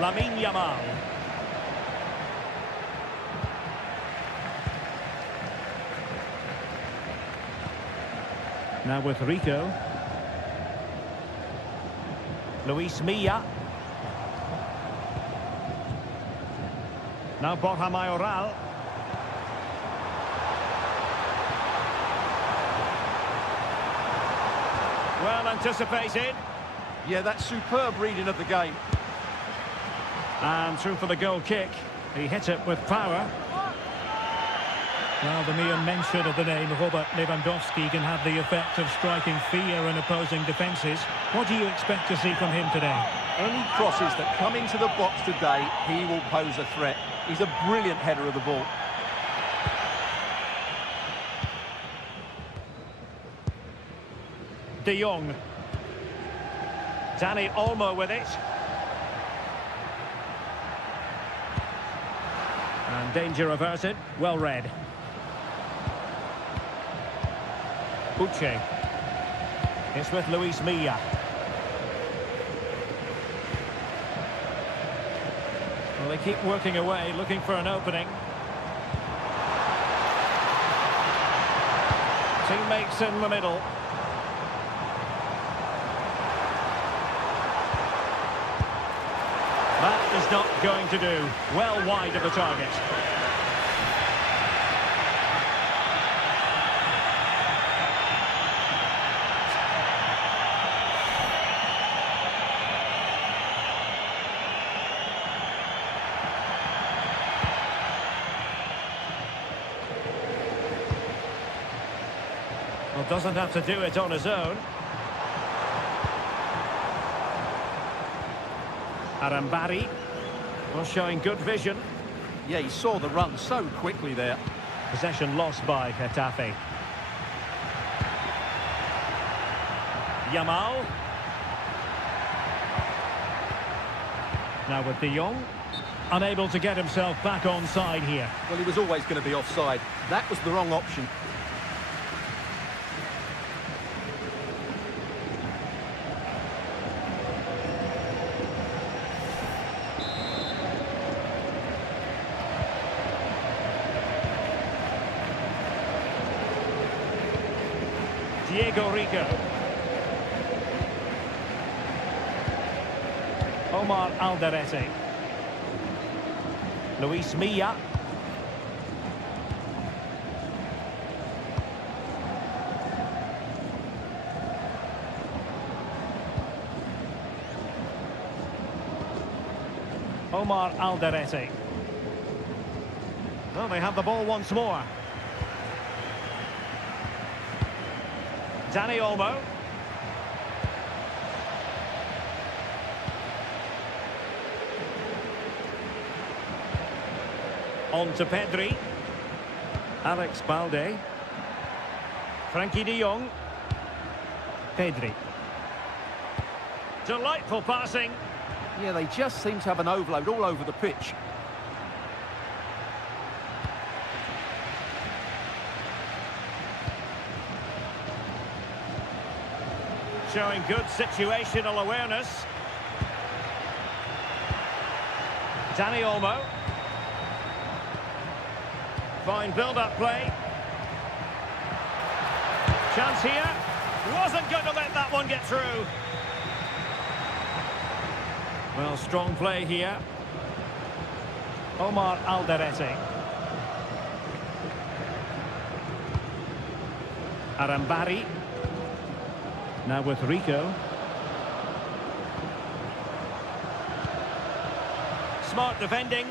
Lamine Yamal. Now with Rico. Luis Milla. Now Borja Mayoral. Well anticipated. Yeah, that's superb reading of the game. And through for the goal kick. He hit it with power. Well, the mere mention of the name Robert Lewandowski can have the effect of striking fear in opposing defences. What do you expect to see from him today? Any crosses that come into the box today, he will pose a threat. He's a brilliant header of the ball. De Jong. Dani Olmo with it. And danger averted. Well read. Uche. It's with Luis Milla. Well, they keep working away, looking for an opening. Teammates in the middle. That is not going to do. Well wide of the target. Well, doesn't have to do it on his own. Arambari was showing good vision. Yeah, he saw the run so quickly there. Possession lost by Getafe. Yamal. Now with De Jong. Unable to get himself back on side here. Well, he was always going to be offside. That was the wrong option. Diego Rico. Omar Alderete. Luis Milla. Omar Alderete. Well, they have the ball once more. Dani Olmo. On to Pedri. Alex Balde. Frankie de Jong. Pedri. Delightful passing. Yeah, they just seem to have an overload all over the pitch. Showing good situational awareness. Dani Olmo. Fine build-up play. Chance here. Wasn't going to let that one get through. Well, strong play here. Omar Alderete. Arambari. Now with Rico. Smart defending.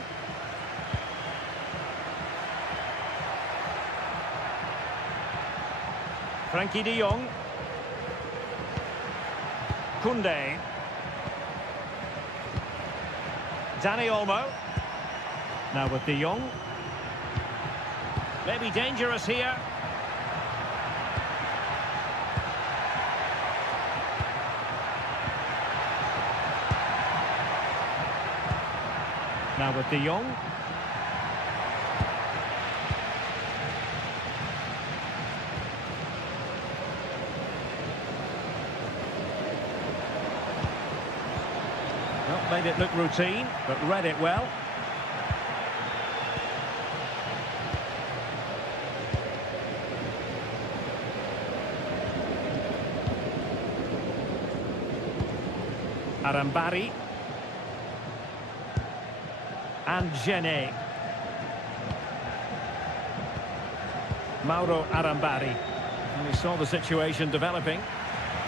Frankie de Jong. Koundé. Dani Olmo. Now with de Jong. Maybe dangerous here. Now with de Jong. Well, Made it look routine, but read it well. Arambari. And Gene. Mauro Arambari. And we saw the situation developing.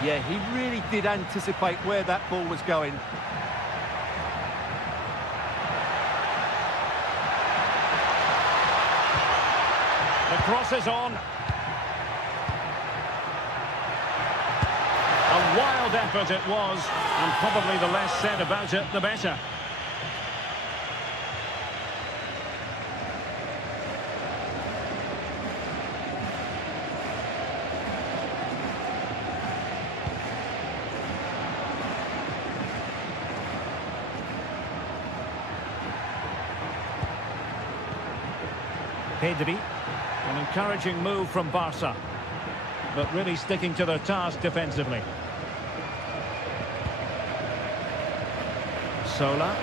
Yeah, he really did anticipate where that ball was going. The cross is on. A wild effort it was, and probably the less said about it, the better. Pedri, an encouraging move from Barca, but really sticking to their task defensively. Sola.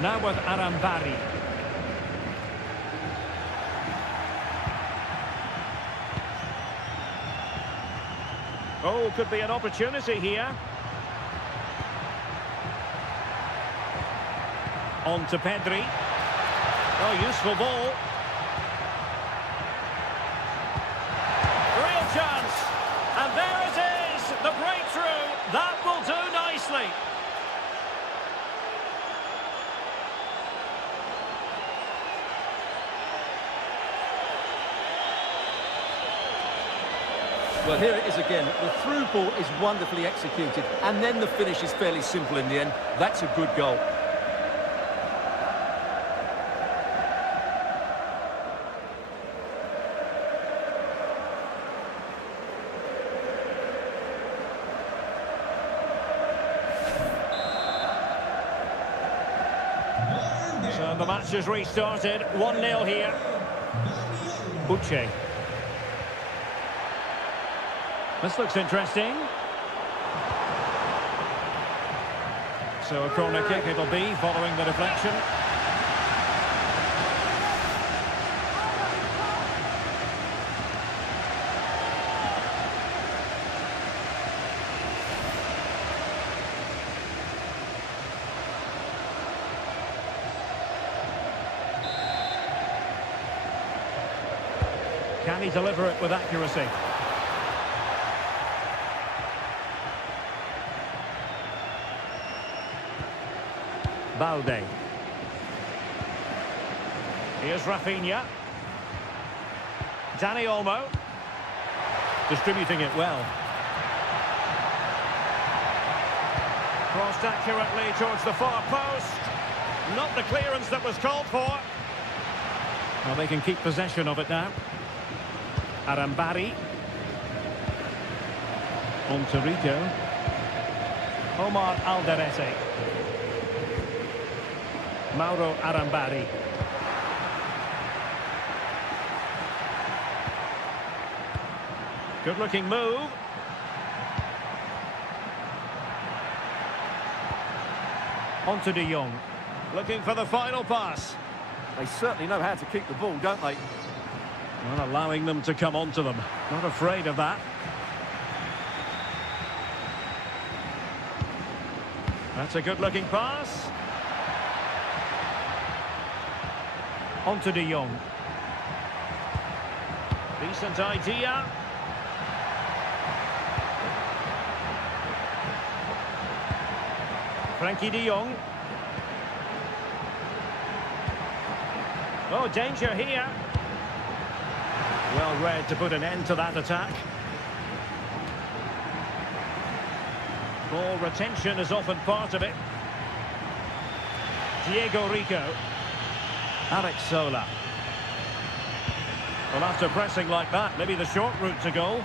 Now with Arambari. Oh, could be an opportunity here. On to Pedri. Oh, useful ball. Real chance. And there it is, the breakthrough. That will do nicely. Well, here it is again. The through ball is wonderfully executed, and then the finish is fairly simple in the end. That's a good goal. So the match has restarted. 1-0 here. Uche. This looks interesting. So a corner kick it'll be following the deflection. Can he deliver it with accuracy? Balde. Here's Rafinha. Dani Olmo. Distributing it well. Crossed accurately towards the far post. Not the clearance that was called for. Well, they can keep possession of it now. Arambari. On to Rico. Omar Alderete. Mauro Arambari. Good looking move. On to De Jong. Looking for the final pass. They certainly know how to keep the ball, don't they? Not allowing them to come onto them. Not afraid of that. That's a good looking pass. On to De Jong. Decent idea. Frankie De Jong. Oh, danger here. Well read to put an end to that attack. Ball retention is often part of it. Diego Rico. Alex Sola. Well, after pressing like that, maybe the short route to goal.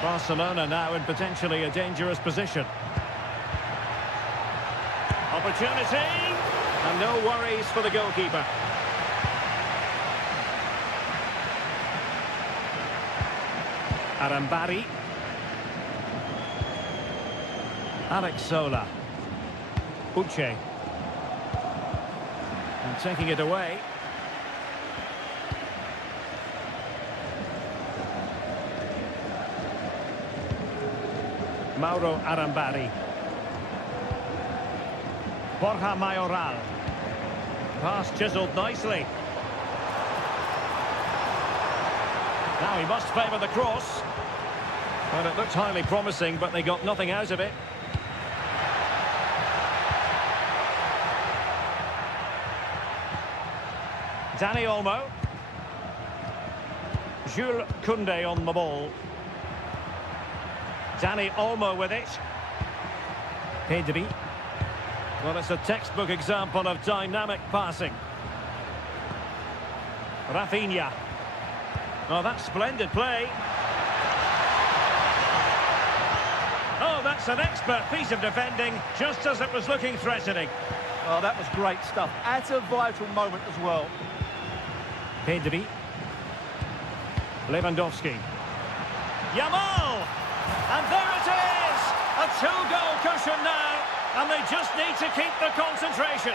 Barcelona now in potentially a dangerous position. A opportunity. And no worries for the goalkeeper. Arambari. Alex Sola. Uche. And taking it away. Mauro Arambari. Borja Mayoral. Pass chiselled nicely. Now he must favour the cross. Well, it looked highly promising, but they got nothing out of it. Dani Olmo. Jules Koundé on the ball. Dani Olmo with it. Pedri. Well, it's a textbook example of dynamic passing. Rafinha. Oh, that's splendid play. Oh, that's an expert piece of defending, just as it was looking threatening. Oh, that was great stuff. At a vital moment as well. Pedri. Lewandowski. Yamal! And there it is! A two-goal cushion now, and they just need to keep the concentration.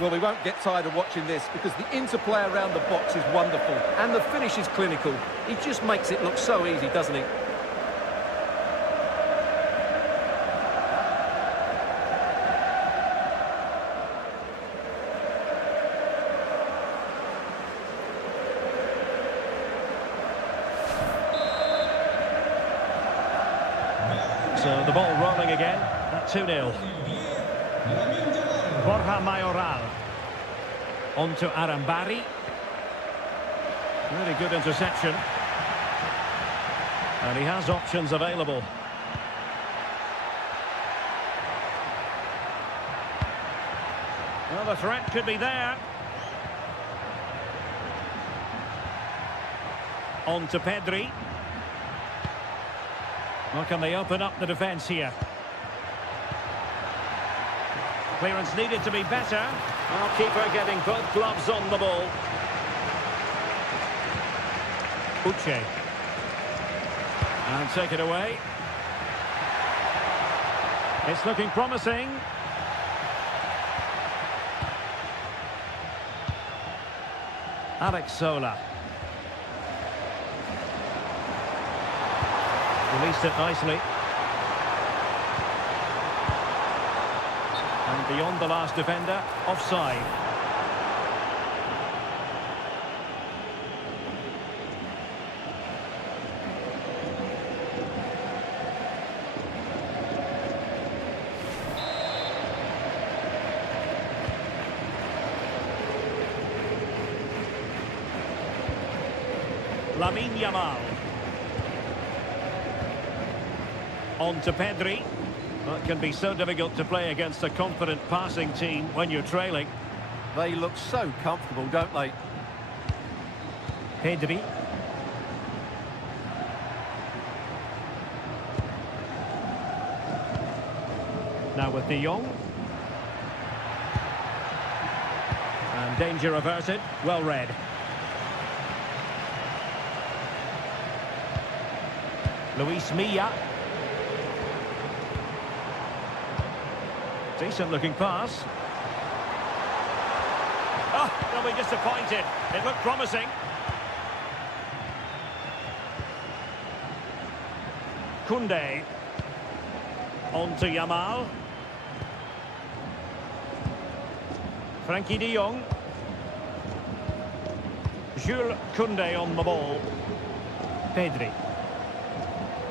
Well, we won't get tired of watching this because the interplay around the box is wonderful and the finish is clinical. He just makes it look so easy, doesn't he? So the ball rolling again at 2-0. Borja Mayoral. On to Arambari. Really good interception. And he has options available. Well, the threat could be there. On to Pedri. Well, can they open up the defence here? Clearance needed to be better. Our keeper getting both gloves on the ball. Uche. And take it away. It's looking promising. Alex Sola. Released it nicely. And beyond the last defender, offside. Lamine Yamal. On to Pedri. Well, it can be so difficult to play against a confident passing team when you're trailing. They look so comfortable, don't they? Pedri. Now with De Jong. And danger averted. Well read. Luis Milla. Decent looking pass. Oh, they'll be disappointed. It looked promising. Koundé. On to Yamal. Frankie de Jong. Jules Koundé on the ball. Pedri.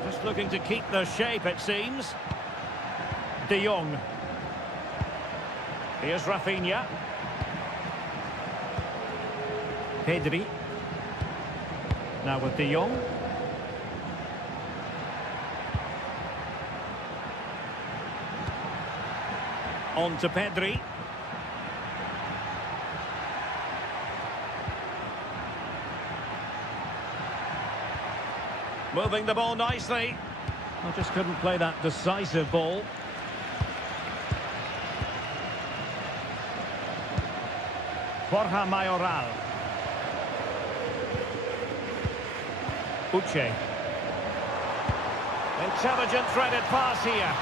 Just looking to keep the shape, it seems. De Jong. Here's Rafinha. Pedri. Now with De Jong. On to Pedri. Moving the ball nicely. I just couldn't play that decisive ball. Borja Mayoral. Uche. Intelligent threaded pass here.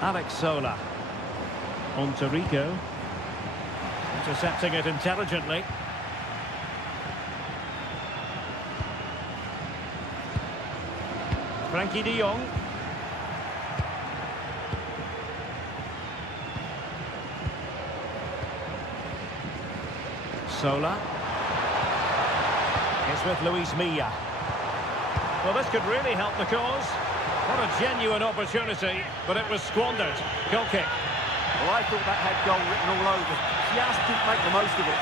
Alex Sola. On to Rico. Intercepting it intelligently. Frankie de Jong. Sola. It's with Luis Milla. Well, this could really help the cause. What a genuine opportunity, but it was squandered. Goal kick. Well, I thought that had goal written all over. Just didn't make the most of it.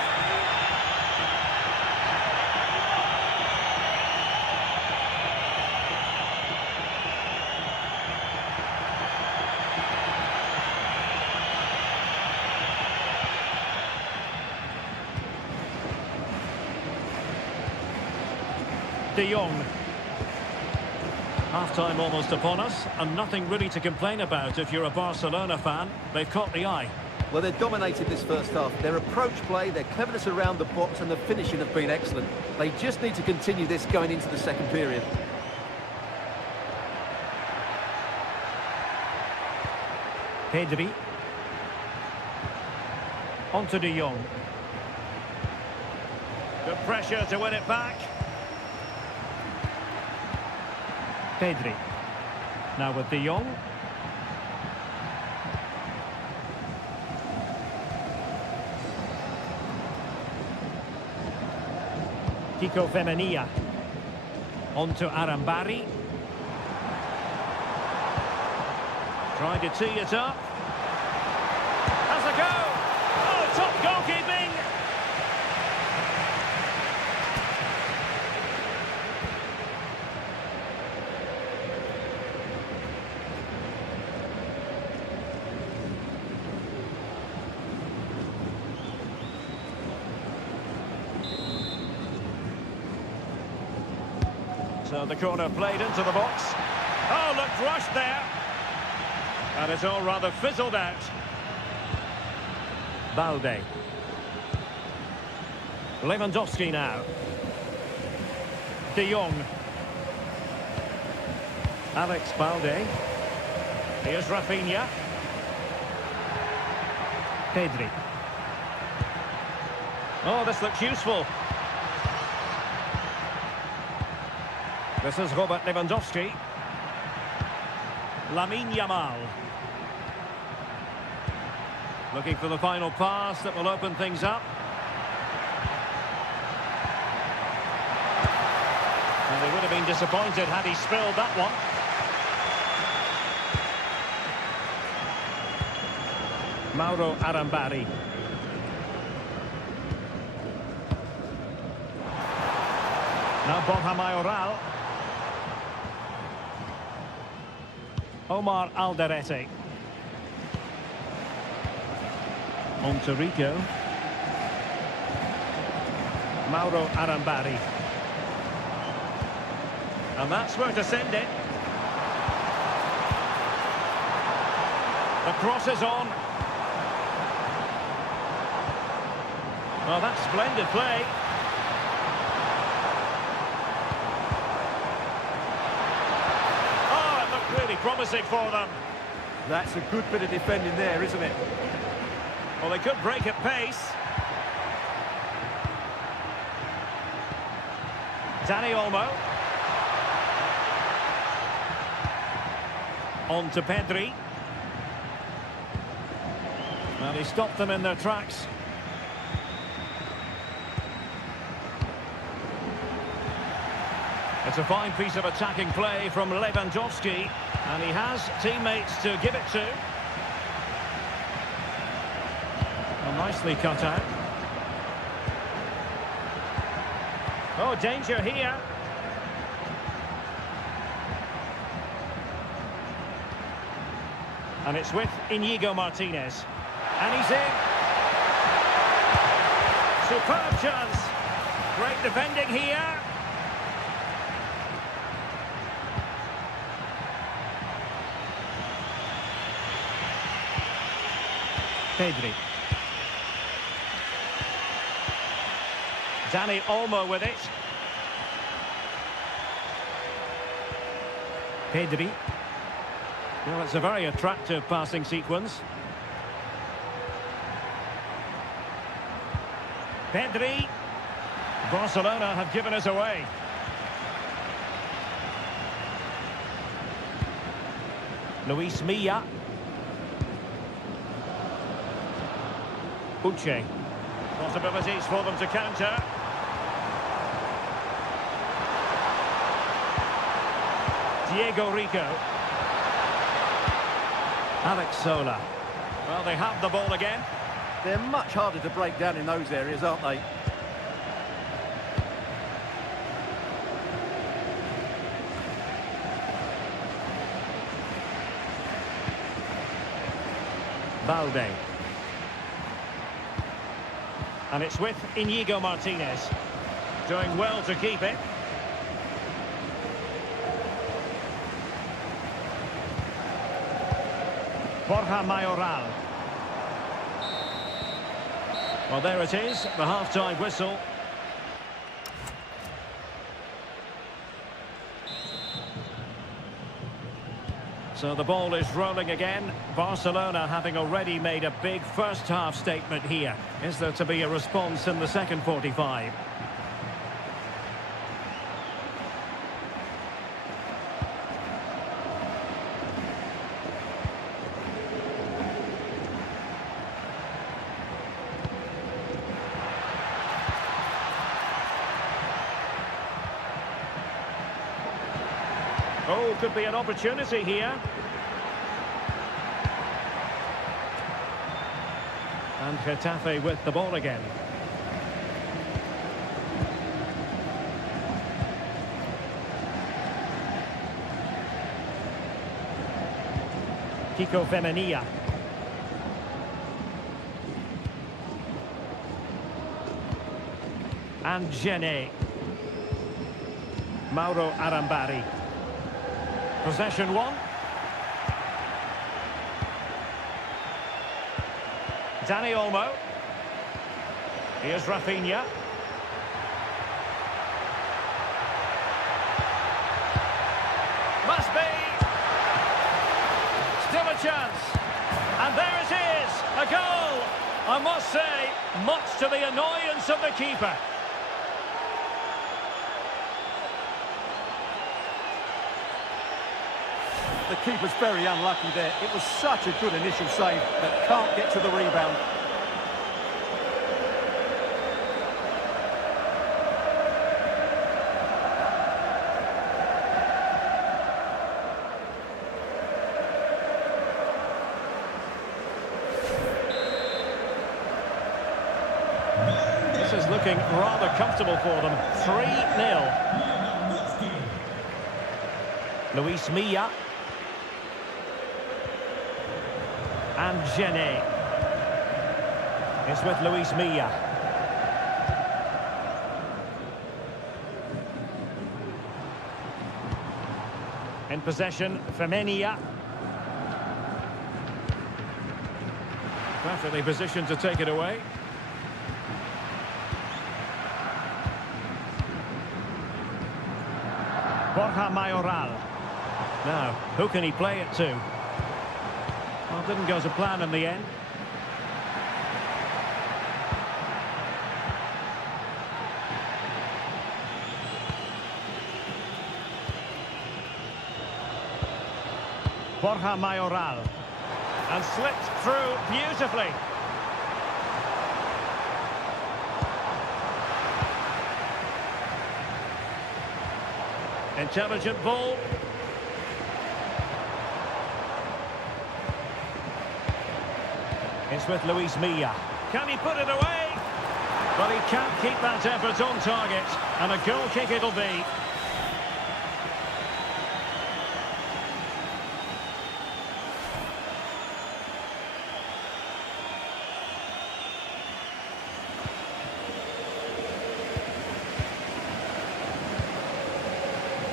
De Jong. Half-time almost upon us, and nothing really to complain about if you're a Barcelona fan. They've caught the eye. Well, they've dominated this first half. Their approach play, their cleverness around the box and the finishing have been excellent. They just need to continue this going into the second period. Pedri. On to De Jong. Good pressure to win it back. Pedri. Now with De Jong. Kiko Femenia. On to Arambari. Trying to tee it up. Has a go! Oh, top goalkeeping! So the corner played into the box. Oh, looked rushed there. And it's all rather fizzled out. Balde. Lewandowski now. De Jong. Alex Balde. Here's Rafinha. Pedri. Oh, this looks useful. This is Robert Lewandowski. Lamine Yamal. Looking for the final pass that will open things up. And they would have been disappointed had he spilled that one. Mauro Arambari. Now Borja Mayoral. Omar Alderete. On to Rico. Mauro Arambari. And that's where to send it. The cross is on. Well, that's splendid play. Oh, it looked really promising for them. That's a good bit of defending there, isn't it? Well, they could break at pace. Dani Olmo. On to Pedri. Well, he stopped them in their tracks. It's a fine piece of attacking play from Lewandowski, and he has teammates to give it to. Well, nicely cut out. Oh, danger here. And it's with Inigo Martinez. And he's in. Superb chance. Great defending here. Pedri. Dani Olmo with it. Pedri. Well, it's a very attractive passing sequence. Pedri. Barcelona have given us away. Luis Milla. Uche. Possibilities for them to counter. Diego Rico. Alex Sola. Well, they have the ball again. They're much harder to break down in those areas, aren't they? Balde. And it's with Íñigo Martinez. Doing well to keep it. Borja Mayoral. Well, there it is, the half-time whistle. So the ball is rolling again. Barcelona having already made a big first-half statement here. Is there to be a response in the second 45? Oh, could be an opportunity here. And Getafe with the ball again. Kiko Femenia. And Genet. Mauro Arambari. Possession one. Dani Olmo. Here's Rafinha. Must be. Still a chance. And there it is. A goal. I must say, much to the annoyance of the keeper. The keeper's very unlucky there. It was such a good initial save, but can't get to the rebound. This is looking rather comfortable for them. 3-0. Luis Milla. And Genet. It's with Luis Milla. In possession, Femenia. Perfectly positioned to take it away. Borja Mayoral. Now, who can he play it to? Well, it didn't go to plan in the end. Borja Mayoral. And slipped through beautifully. Intelligent ball. It's with Luis Milla. Can he put it away? But he can't keep that effort on target. And a goal kick it'll be.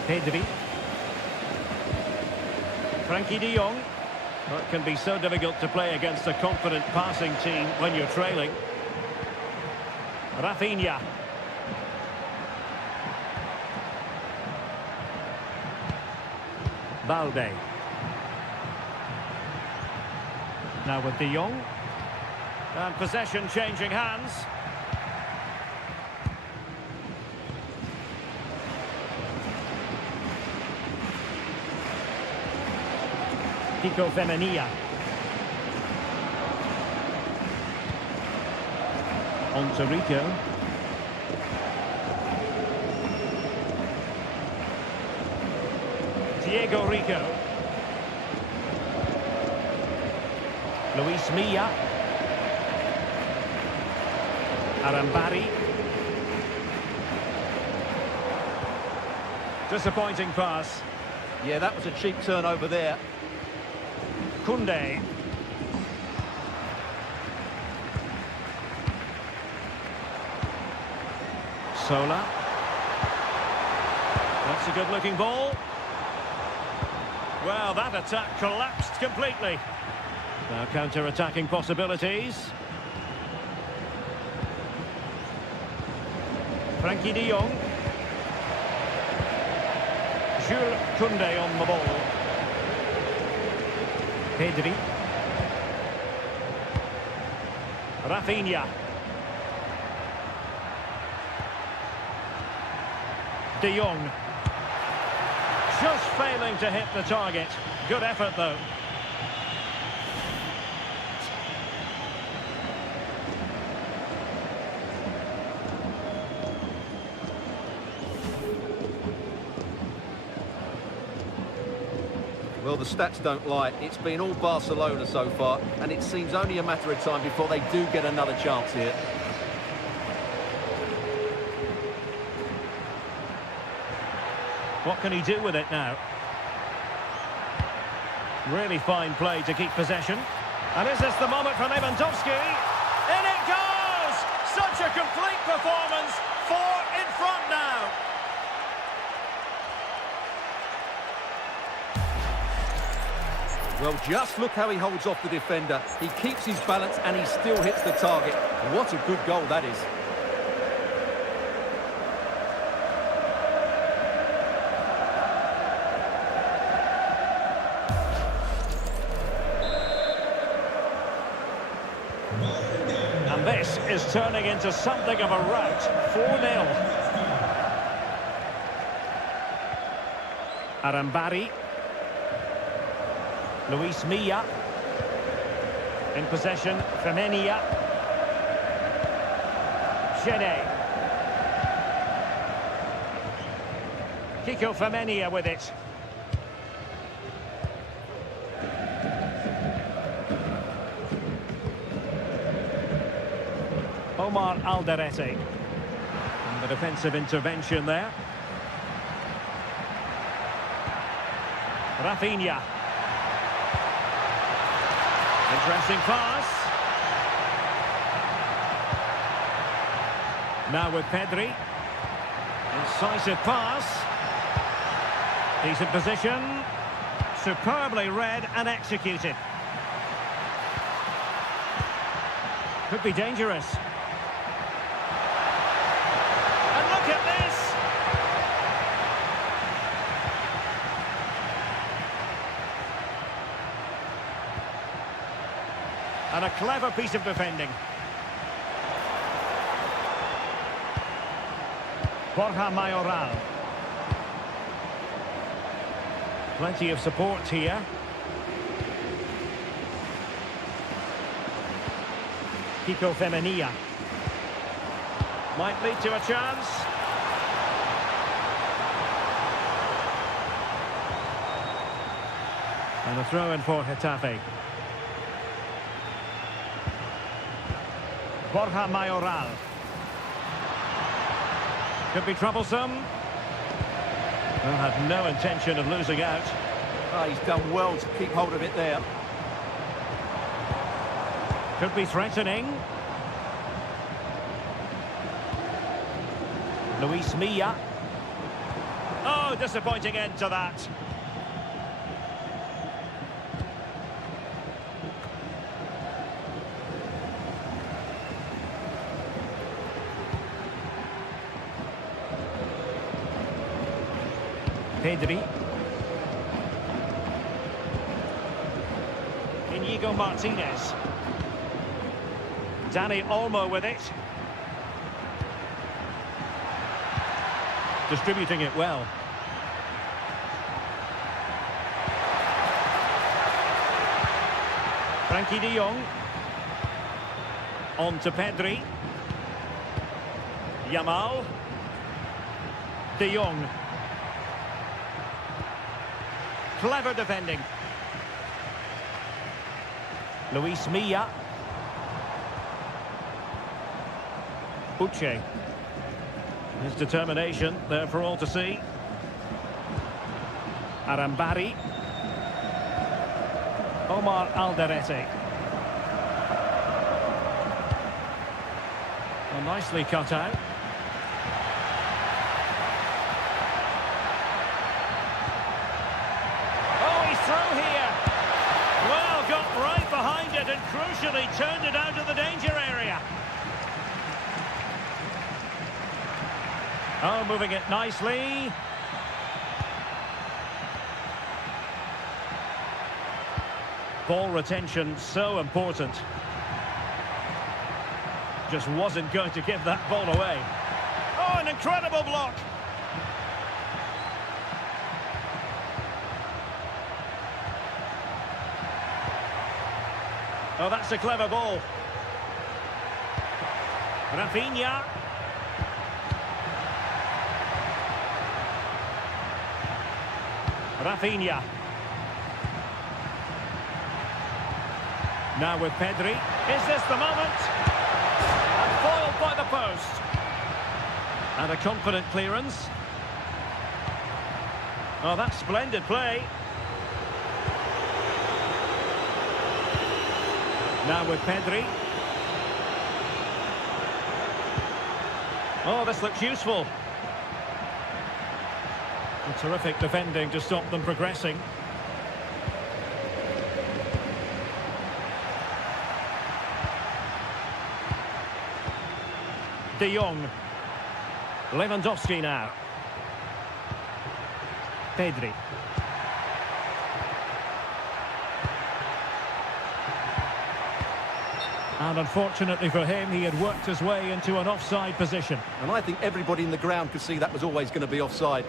Pedri. Frankie de Jong. Well, it can be so difficult to play against a confident passing team when you're trailing. Rafinha. Balde. Now with de Jong. And possession changing hands. Femenia. On to Rico. Diego Rico. Luis Milla. Arambari. Disappointing pass. Yeah, that was a cheap turnover there. Kunde. Sola. That's a good-looking ball. Well, that attack collapsed completely. Now counter-attacking possibilities. Frankie de Jong. Jules Koundé on the ball. Pedri. Rafinha. De Jong. Just failing to hit the target. Good effort, though. Well, the stats don't lie. It's been all Barcelona so far, and it seems only a matter of time before they do get another chance here. What can he do with it now? Really fine play to keep possession. And is this the moment for Lewandowski? In it goes! Such a complete performance. 4 in front now. Well, just look how he holds off the defender. He keeps his balance and he still hits the target. What a good goal that is. And this is turning into something of a rout. 4-0. Arambari. Luis Milla. In possession, Femenia. Gene. Kiko Femenia with it. Omar Alderete. And the defensive intervention there. Rafinha. Interesting pass. Now with Pedri. Incisive pass. Decent position. Superbly read and executed. Could be dangerous. And look at this! And a clever piece of defending. Borja Mayoral. Plenty of support here. Kiko Femenia. Might lead to a chance. And a throw in for Getafe. Borja Mayoral. Could be troublesome. Well, had no intention of losing out. Oh, he's done well to keep hold of it there. Could be threatening. Luis Milla. Oh, disappointing end to that. Pedri. Inigo Martinez. Dani Olmo with it. Distributing it well. Frankie de Jong. On to Pedri. Yamal. De Jong. Clever defending. Luis Milla. Uche. His determination there for all to see. Arambari. Omar Alderete. Well, nicely cut out. Oh, he's through here. Well, got right behind it and crucially turned it out of the danger area. Oh, moving it nicely. Ball retention, so important. Just wasn't going to give that ball away. Oh, an incredible block. Oh, that's a clever ball. Rafinha. Rafinha. Now with Pedri. Is this the moment? And foiled by the post. And a confident clearance. Oh, that's splendid play. Now with Pedri. Oh, this looks useful. And terrific defending to stop them progressing. De Jong. Lewandowski now. Pedri. And unfortunately for him, he had worked his way into an offside position. And I think everybody in the ground could see that was always going to be offside.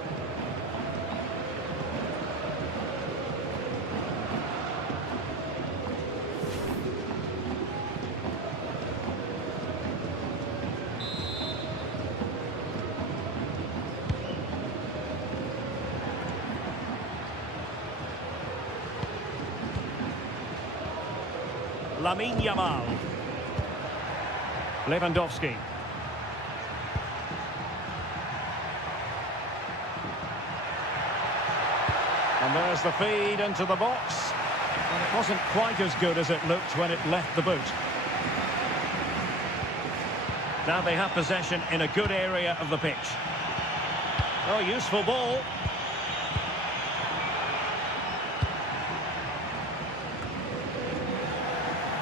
Lamine Yamal. Lewandowski. And there's the feed into the box. And it wasn't quite as good as it looked when it left the boot. Now they have possession in a good area of the pitch. Oh, useful ball.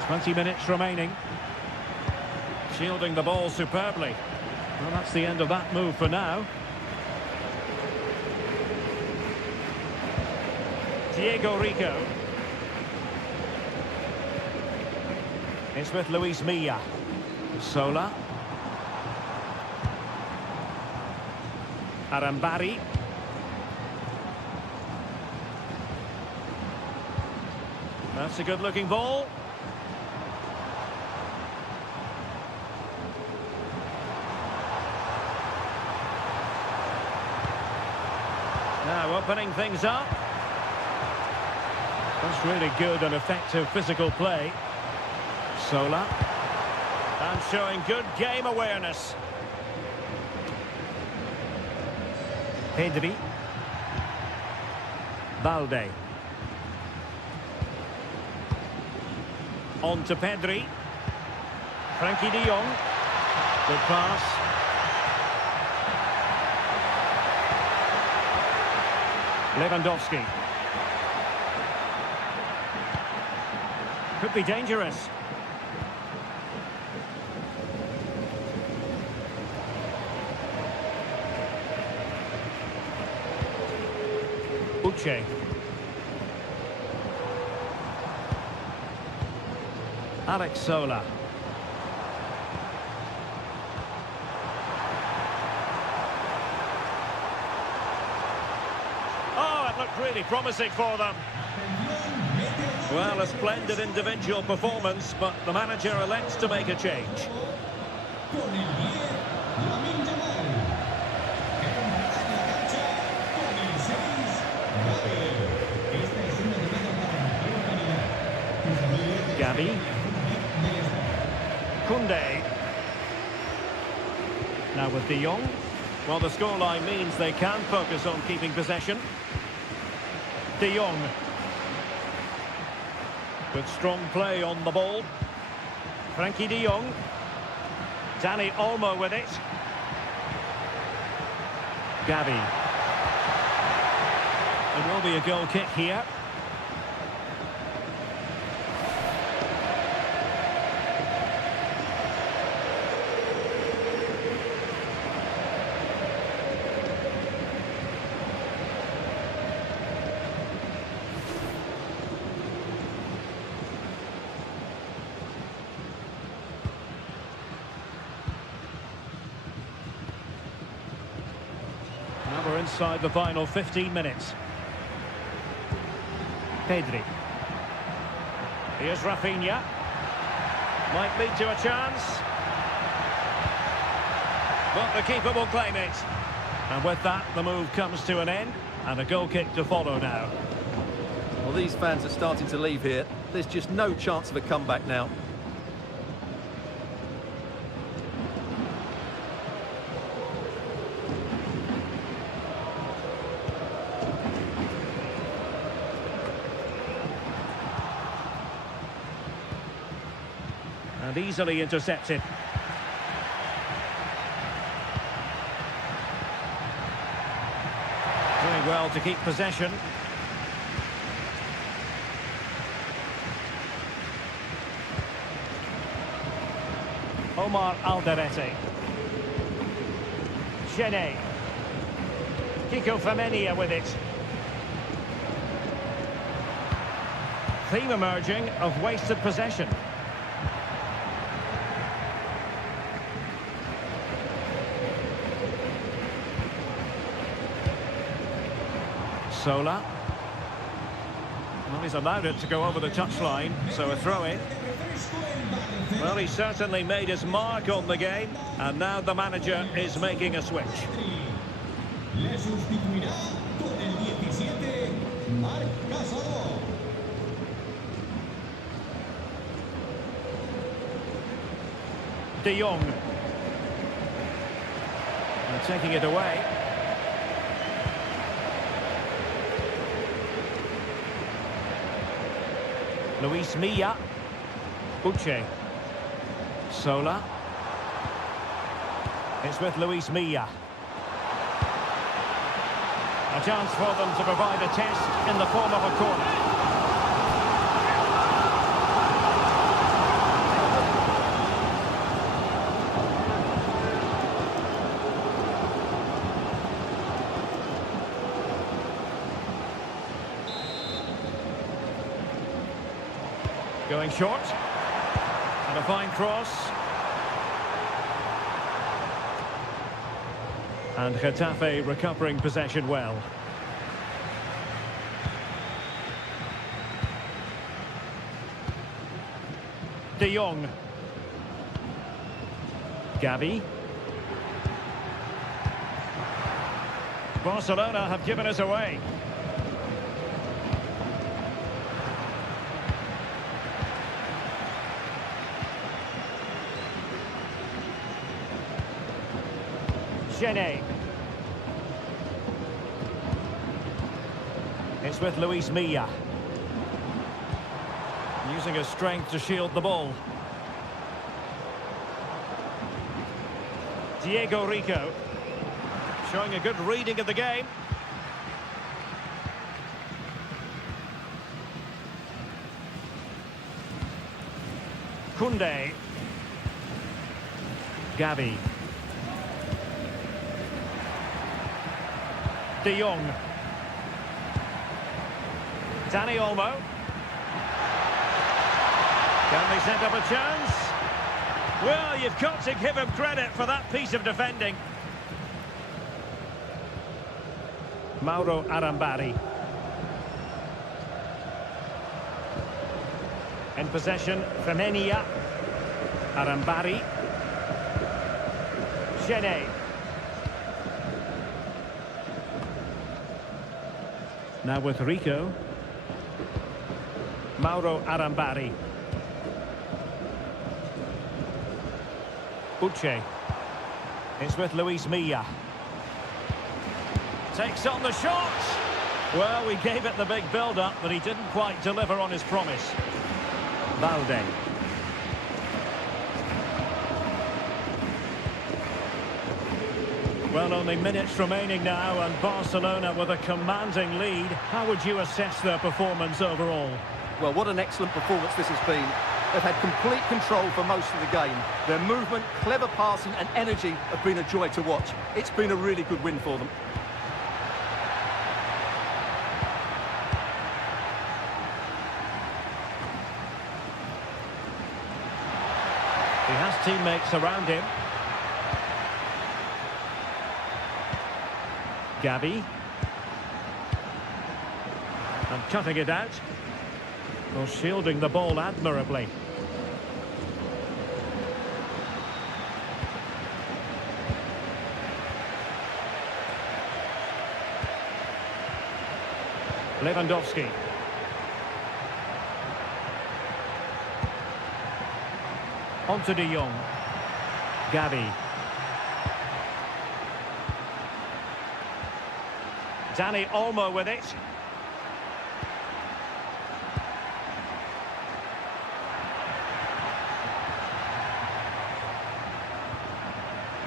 20 minutes remaining. Shielding the ball superbly. Well, that's the end of that move for now. Diego Rico. It's with Luis Milla. Sola. Arambari. That's a good-looking ball. Now opening things up. That's really good and effective physical play. Sola. And showing good game awareness. Pedri. Balde. On to Pedri. Frankie de Jong. Good pass. Lewandowski. Could be dangerous. Uche. Alex Sola. Oh, it looked really promising for them. Well, a splendid individual performance, but the manager elects to make a change. Gavi. Koundé. Now with De Jong. Well, the scoreline means they can focus on keeping possession. De Jong. With strong play on the ball. Frankie De Jong. Dani Olmo with it. Gavi. There will be a goal kick here. Now we're inside the final 15 minutes. Pedri. Here's Rafinha. Might lead to a chance. But the keeper will claim it. And with that, the move comes to an end. And a goal kick to follow now. Well, these fans are starting to leave here. There's just no chance of a comeback now. And easily intercepted. Doing well to keep possession. Omar Alderete. Getafe. Kiko Femenia with it. Theme emerging of wasted possession. Sola. Well, he's allowed it to go over the touchline, so a throw-in. Well, he certainly made his mark on the game, and now the manager is making a switch. De Jong. And taking it away. Luis Milla. Uche. Sola. It's with Luis Milla. A chance for them to provide a test in the form of a corner. Going short. And a fine cross. And Getafe recovering possession well. De Jong. Gavi. Barcelona have given us away. Getafe. It's with Luis Milla. Using his strength to shield the ball. Diego Rico. Showing a good reading of the game. Koundé. Gavi. De Jong. Dani Olmo. Can they set up a chance? Well, you've got to give him credit for that piece of defending. Mauro Arambari. In possession, Femenia. Arambari. Genet. Now with Rico. Mauro Arambari. Uche. It's with Luis Milla. Takes on the shot. Well, we gave it the big build-up, but he didn't quite deliver on his promise. Valde. Well, only minutes remaining now, and Barcelona with a commanding lead. How would you assess their performance overall? Well, what an excellent performance this has been. They've had complete control for most of the game. Their movement, clever passing and energy have been a joy to watch. It's been a really good win for them. He has teammates around him. Gavi. And cutting it out. Well, shielding the ball admirably. Lewandowski. On to De Jong. Gavi. Dani Olmo with it.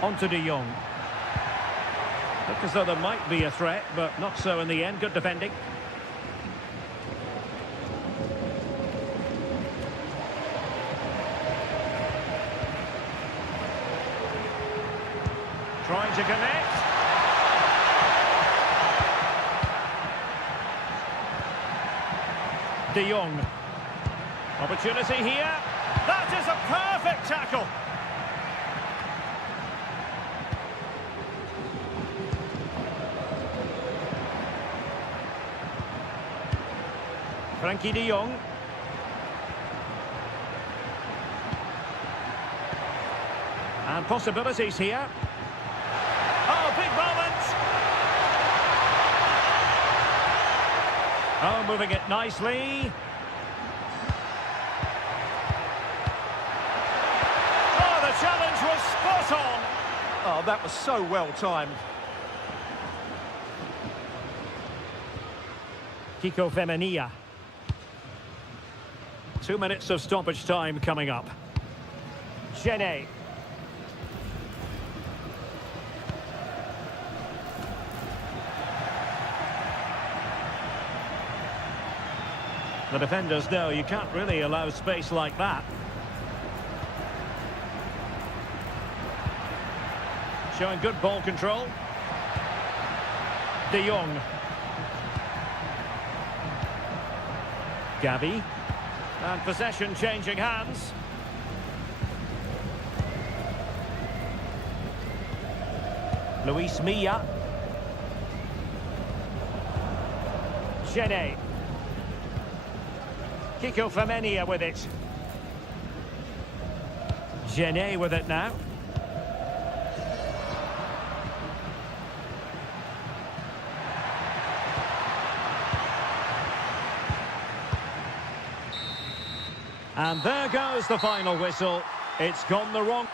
On to De Jong. Look as though there might be a threat, but not so in the end. Good defending. Trying to connect. De Jong. Opportunity here. That is a perfect tackle. Frankie de Jong. And possibilities here. Oh, big moment! Oh, moving it nicely. Oh, the challenge was spot on! Oh, that was so well timed. Kiko Femenia. 2 minutes of stoppage time coming up. Genet. The defenders know you can't really allow space like that. Showing good ball control. De Jong. Gavi. And possession changing hands. Luis Milla. Genet. Kiko Femenia with it. Genet with it now. And there goes the final whistle. It's gone the wrong...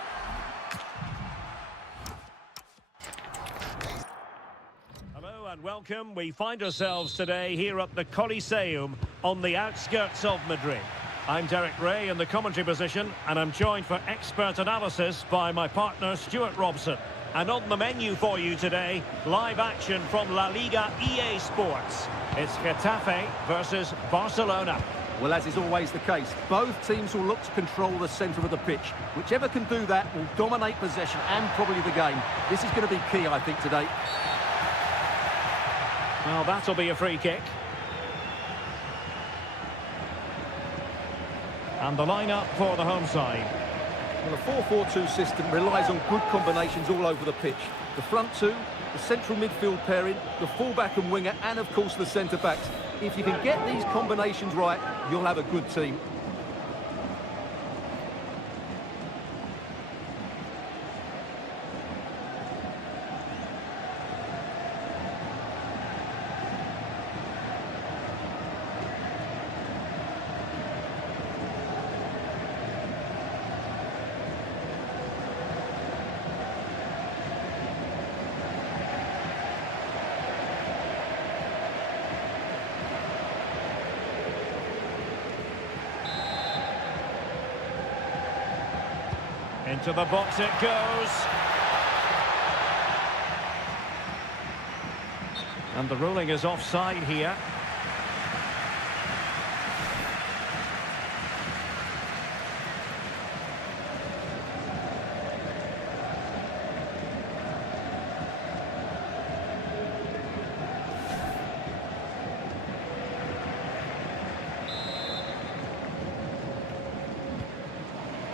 Hello and welcome. We find ourselves today here at the Coliseum on the outskirts of Madrid. I'm Derek Ray in the commentary position, and I'm joined for expert analysis by my partner Stuart Robson. And on the menu for you today, live action from La Liga EA Sports. It's Getafe versus Barcelona. Well, as is always the case, both teams will look to control the centre of the pitch. Whichever can do that will dominate possession and probably the game. This is going to be key, I think, today. Well, that'll be a free kick. And the lineup for the home side. Well, a 4-4-2 system relies on good combinations all over the pitch. The front two, the central midfield pairing, the fullback and winger, and of course the centre-backs. If you can get these combinations right, you'll have a good team. Into the box it goes. And the ruling is offside here.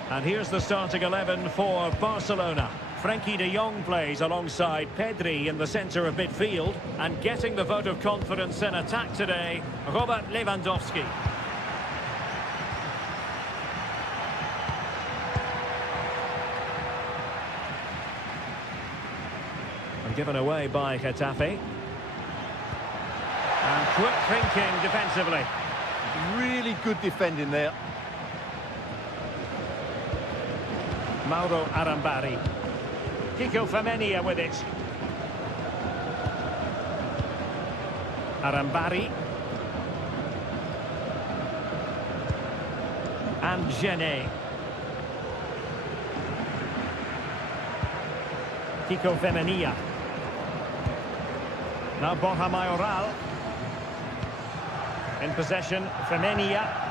And here's the starting 11 for Barcelona. Frenkie de Jong plays alongside Pedri in the centre of midfield. And getting the vote of confidence in attack today, Robert Lewandowski. And given away by Getafe. And quick thinking defensively. Really good defending there. Mauro Arambari. Kiko Femenia with it. Arambari. And Genet. Kiko Femenia. Now Borja Mayoral. In possession, Femenia.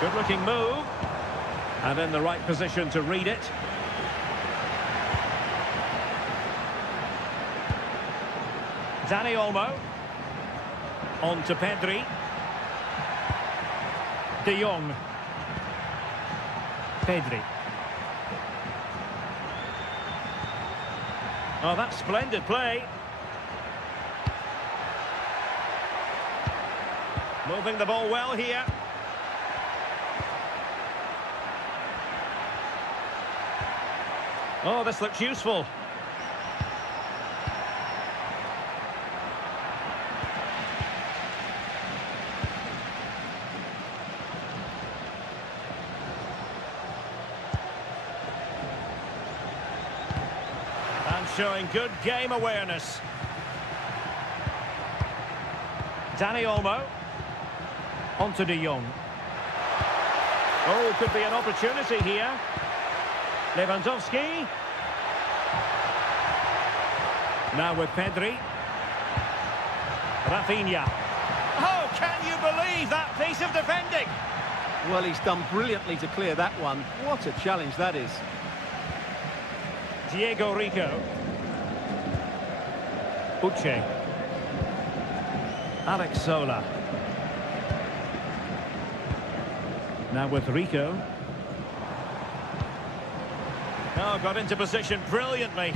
Good-looking move. And in the right position to read it. Dani Olmo. On to Pedri. De Jong. Pedri. Oh, that's splendid play. Moving the ball well here. Oh, this looks useful. And showing good game awareness. Dani Olmo. On to De Jong. Oh, could be an opportunity here. Lewandowski. Now with Pedri. Rafinha. Oh, can you believe that piece of defending? Well, he's done brilliantly to clear that one. What a challenge that is. Diego Rico. Uche. Alex Sola. Now with Rico. Oh, got into position brilliantly.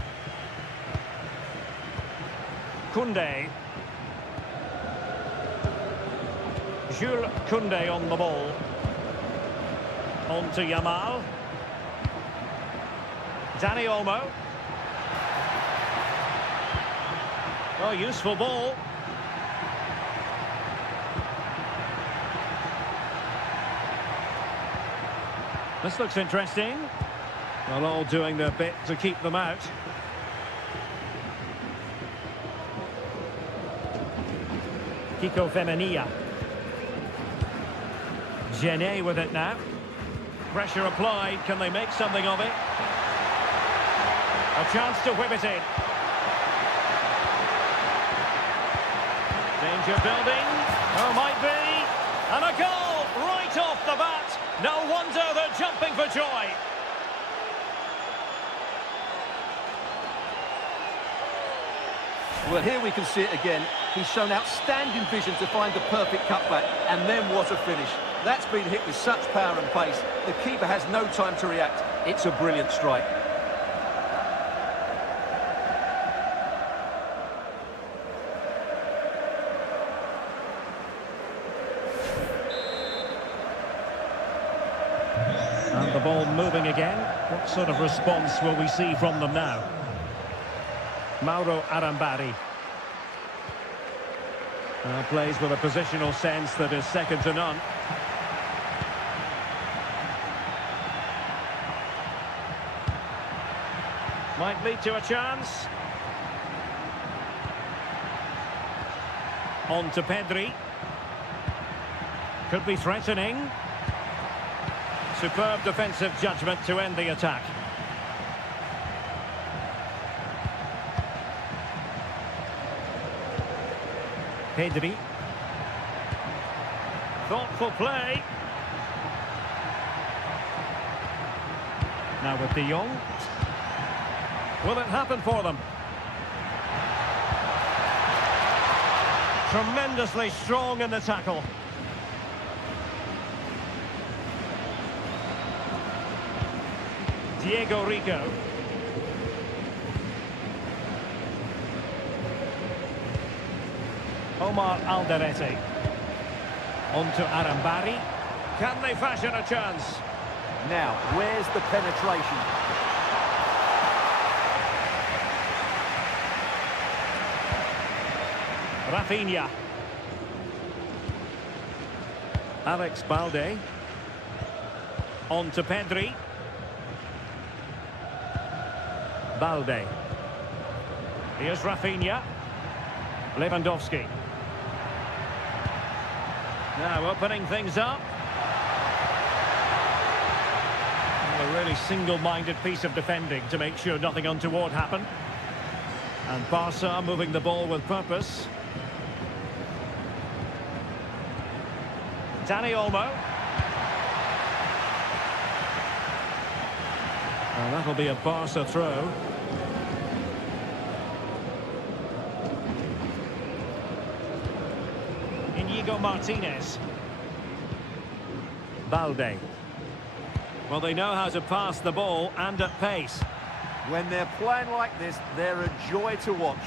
Koundé. Jules Koundé on the ball. On to Yamal. Dani Olmo. Oh, useful ball. This looks interesting. Well, all doing their bit to keep them out. Kiko Femenia. Genet with it now. Pressure applied. Can they make something of it? A chance to whip it in. Danger building. Oh, might be. And a goal right off the bat. No wonder they're jumping for joy. Well, here we can see it again. He's shown outstanding vision to find the perfect cutback, and then what a finish. That's been hit with such power and pace. The keeper has no time to react. It's a brilliant strike. And the ball moving again. What sort of response will we see from them now? Mauro Arambari. Plays with a positional sense that is second to none. Might lead to a chance. On to Pedri. Could be threatening. Superb defensive judgment to end the attack. Pedri. Thoughtful play. Now with De Jong. Will it happen for them? Tremendously strong in the tackle. Diego Rico. Omar Alderete. On to Arambari. Can they fashion a chance? Now, where's the penetration? Rafinha. Alex Balde. On to Pedri. Balde. Here's Rafinha. Lewandowski. Now opening things up. A really single-minded piece of defending to make sure nothing untoward happened. And Barca moving the ball with purpose. Dani Olmo. Well, that'll be a Barca throw. Inigo Martinez. Balde. Well, they know how to pass the ball and at pace. When they're playing like this, they're a joy to watch.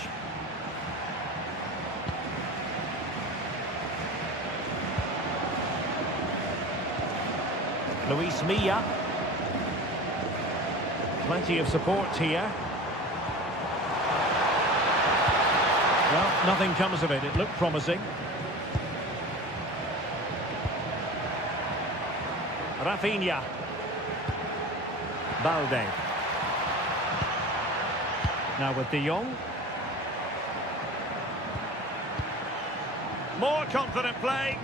Luis Milla. Plenty of support here. Well, nothing comes of it. It looked promising. Rafinha. Balde. Now with De Jong. More confident play.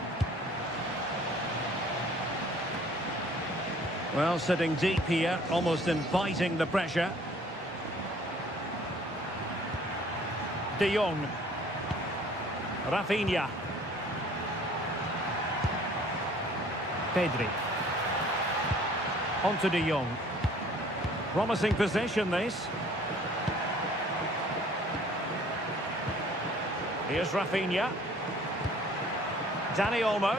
Well, sitting deep here, almost inviting the pressure. De Jong. Rafinha. Pedri. On to De Jong. Promising possession, this. Here's Rafinha. Dani Olmo.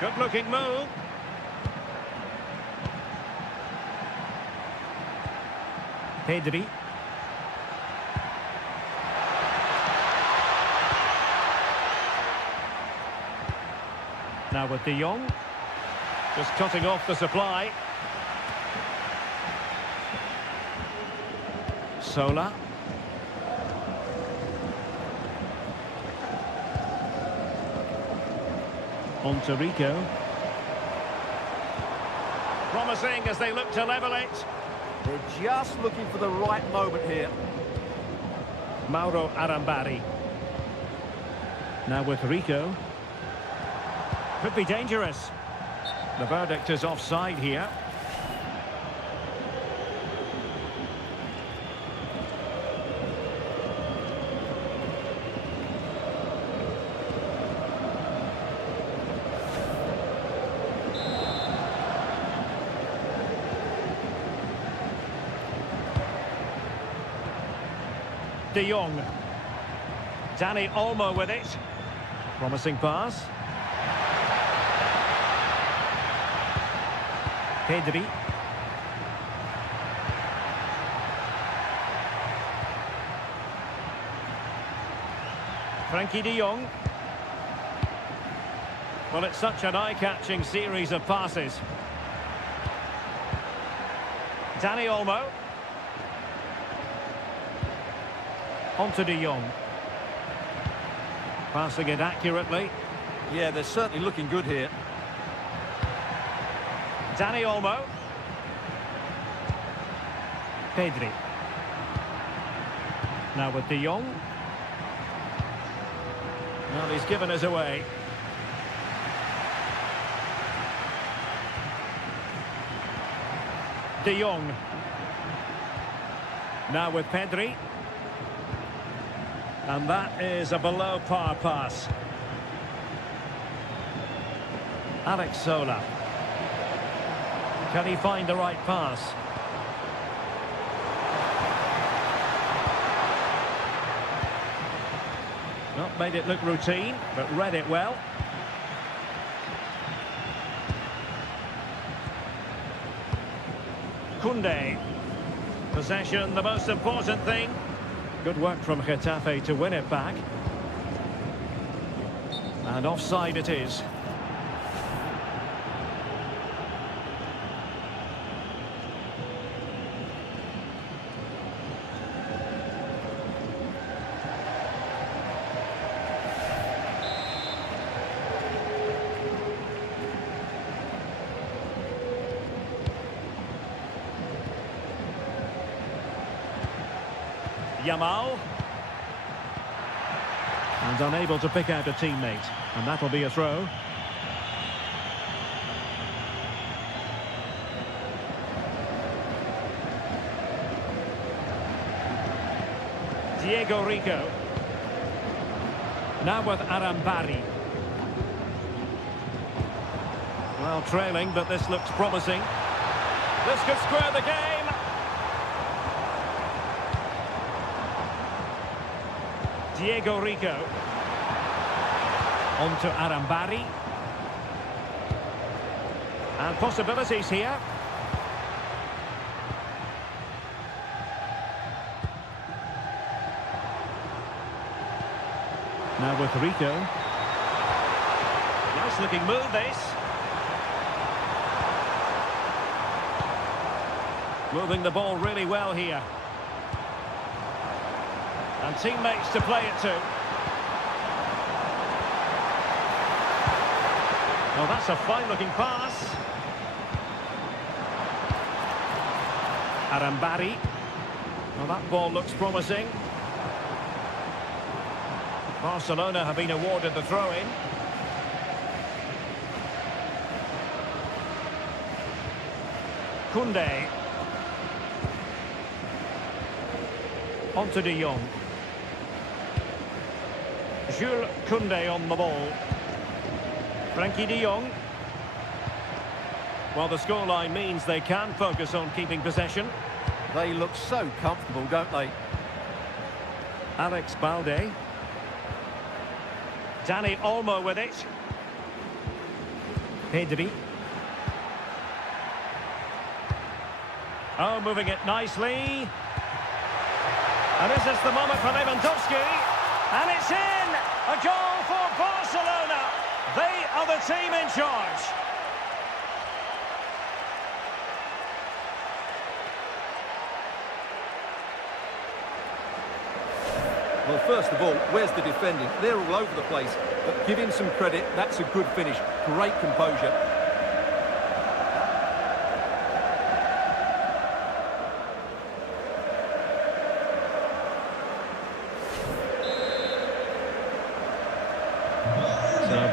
Good-looking move. Pedri. Now with De Jong. Just cutting off the supply. Sola. On to Rico. Promising as they look to level it. They're just looking for the right moment here. Mauro Arambari. Now with Rico. Could be dangerous. The verdict is offside here. De Jong. Dani Olmo with it. Promising pass. Pedri. Frankie de Jong. Well, it's such an eye-catching series of passes. Dani Olmo. On to de Jong. Passing it accurately. Yeah, they're certainly looking good here. Dani Olmo. Pedri. Now with de Jong. Well, he's given us away. De Jong. Now with Pedri. And that is a below-par pass. Alex Sola. Can he find the right pass? Not made it look routine, but read it well. Koundé. Possession, the most important thing. Good work from Getafe to win it back. And offside it is. Yamal. And unable to pick out a teammate. And that'll be a throw. Diego Rico. Now with Arambari. Well, trailing, but this looks promising. This could square the game. Diego Rico. On to Arambari. And possibilities here. Now with Rico. Nice looking move this. Moving the ball really well here. And teammates to play it to. Well, that's a fine-looking pass. Arambari. Well, that ball looks promising. Barcelona have been awarded the throw-in. Koundé. On to de Jong. Jules Koundé on the ball. Frankie de Jong. Well, the scoreline means they can focus on keeping possession. They look so comfortable, don't they? Alex Balde. Dani Olmo with it. Pedri. Oh, moving it nicely. And is this the moment for Lewandowski? And it's in! A goal for Barcelona! They are the team in charge. Well, first of all, where's the defending? They're all over the place. But give him some credit, that's a good finish. Great composure.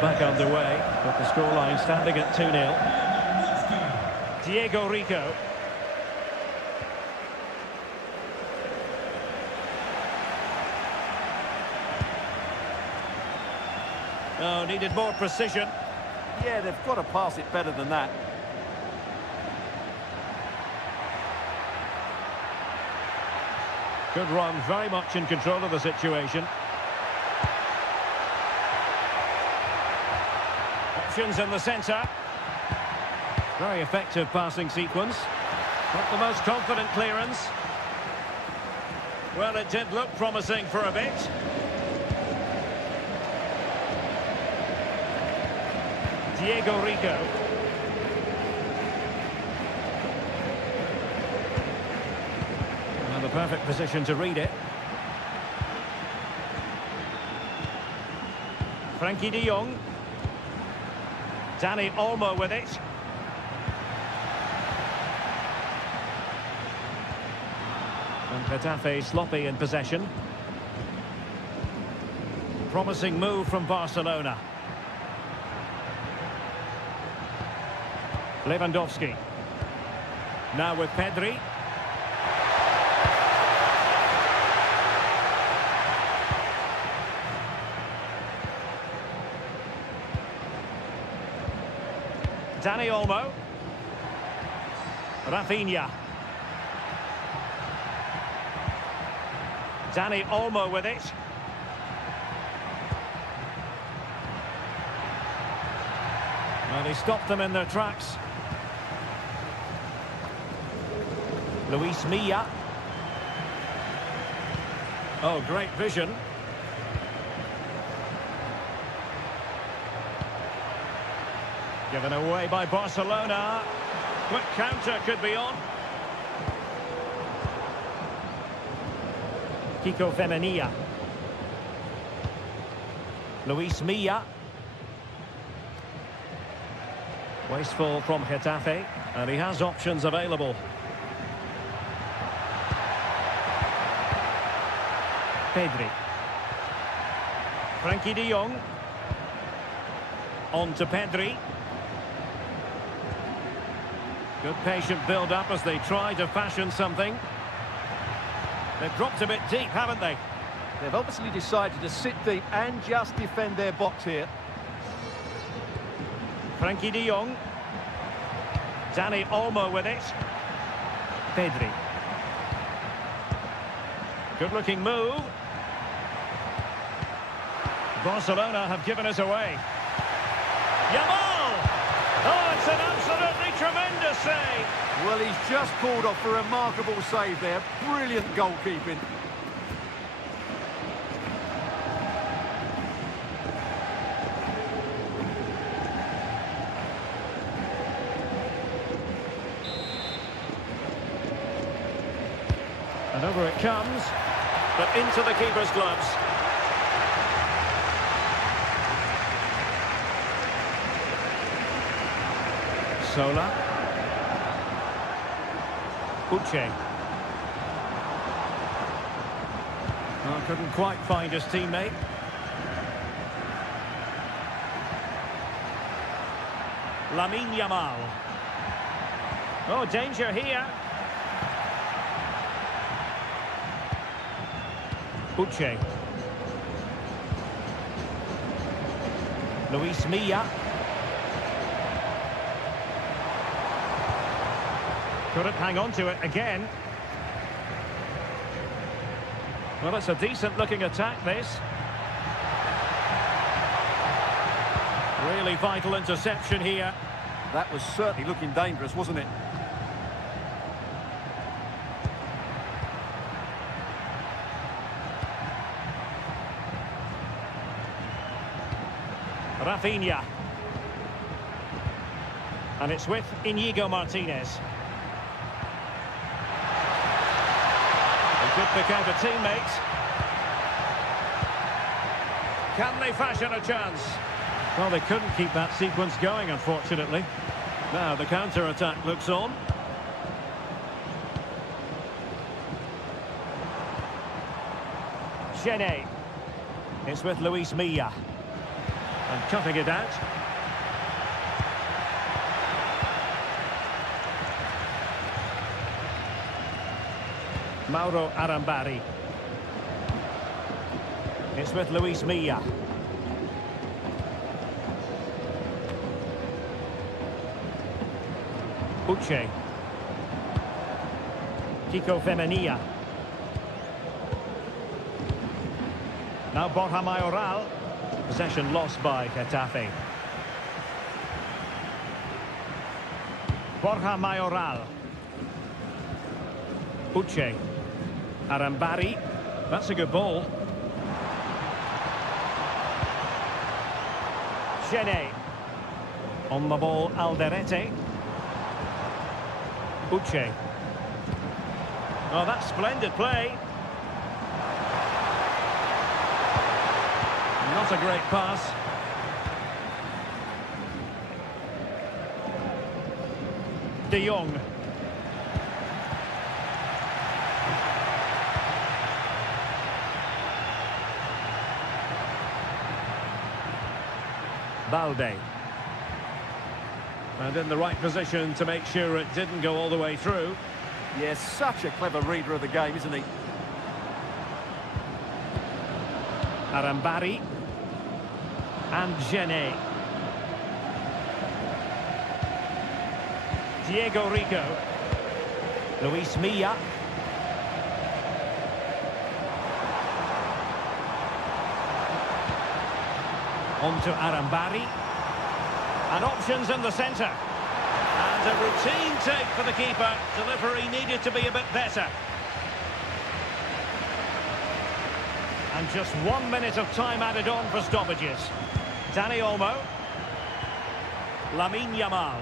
Back underway, but the scoreline standing at 2-0. Diego Rico. Oh, needed more precision. Yeah, they've got to pass it better than that. Good run, very much in control of the situation. Options in the centre. Very effective passing sequence. Not the most confident clearance. Well, it did look promising for a bit. Diego Rico. And the perfect position to read it. Frankie de Jong. Dani Olmo with it. And Getafe sloppy in possession. Promising move from Barcelona. Lewandowski. Now with Pedri. Dani Olmo. Rafinha. Dani Olmo with it. Well, he stopped them in their tracks. Luis Milla. Oh, great vision. Given away by Barcelona. Quick counter could be on. Kiko Femenia. Luis Milla. Wasteful from Getafe, and he has options available. Pedri. Frankie de Jong. On to Pedri. Good patient build-up as they try to fashion something. They've dropped a bit deep, haven't they? They've obviously decided to sit deep and just defend their box here. Frankie de Jong. Dani Olmo with it. Pedri. Good-looking move. Barcelona have given us away. Yamal! Oh, it's an absolutely tremendous save. Well, he's just pulled off a remarkable save there. Brilliant goalkeeping. And over it comes, but into the keeper's gloves. Sola. Uche. Oh, couldn't quite find his teammate. Lamine Yamal. Oh, danger here. Uche. Luis Milla. Couldn't hang on to it again. Well, it's a decent-looking attack, this. Really vital interception here. That was certainly looking dangerous, wasn't it? Rafinha. And it's with Inigo Martinez. He could pick out a teammate. Can they fashion a chance? Well, they couldn't keep that sequence going, unfortunately. Now the counter-attack looks on. Chenet. It's with Luis Milla. And cutting it out. Mauro Arambari. It's with Luis Milla. Uche. Kiko Femenia. Now Borja Mayoral. Possession lost by Getafe. Borja Mayoral. Uche. Arambari. That's a good ball. Gene. On the ball, Alderete. Uche. Oh, that's splendid play. Not a great pass. De Jong. Balde. And in the right position to make sure it didn't go all the way through. Yes, such a clever reader of the game, isn't he? Arambari. And Gene. Diego Rico. Luis Milla. On to Arambari. And options in the centre. And a routine take for the keeper. Delivery needed to be a bit better. And just 1 minute of time added on for stoppages. Dani Olmo. Lamine Yamal.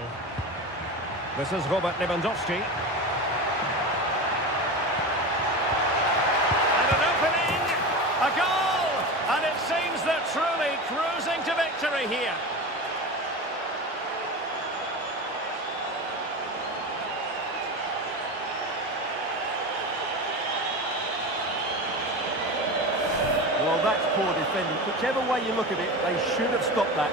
This is Robert Lewandowski. And an opening. A goal! And it seems they're truly cruising to victory here. Well, that's poor defending. Whichever way you look at it, they should have stopped that.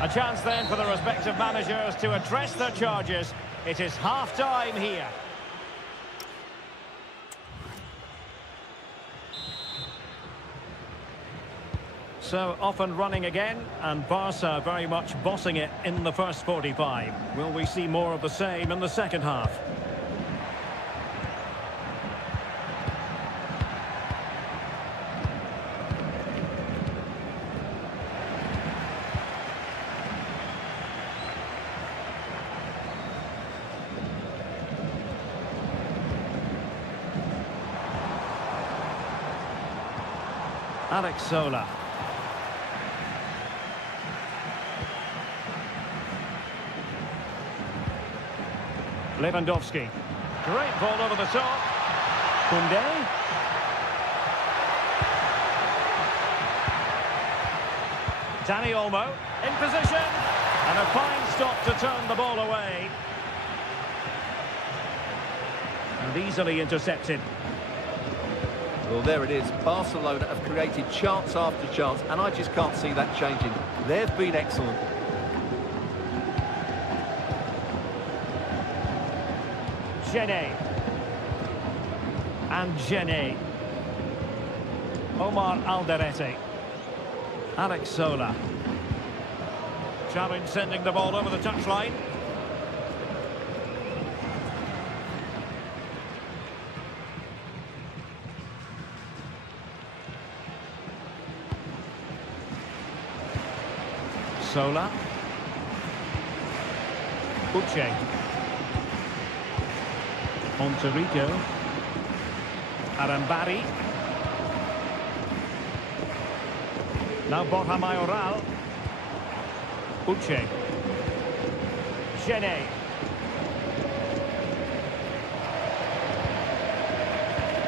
A chance then for the respective managers to address their charges. It is half-time here. So off and running again, and Barca very much bossing it in the first 45. Will we see more of the same in the second half? Alex Sola. Lewandowski. Great ball over the top. Koundé. Dani Olmo in position. And a fine stop to turn the ball away. And easily intercepted. Well, there it is. Barcelona have created chance after chance, and I just can't see that changing. They've been excellent. Gene. And Gene. Omar Alderete. Alex Sola. Challenge sending the ball over the touchline. Sola. Uche. On to Rico. Arambari. Now Borja Mayoral. Uche. Gene.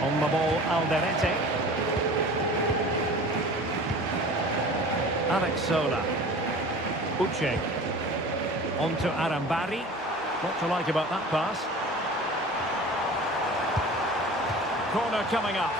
On the ball, Alderete. Alex Sola. Uche. On to Arambari. What to like about that pass? Corner coming up.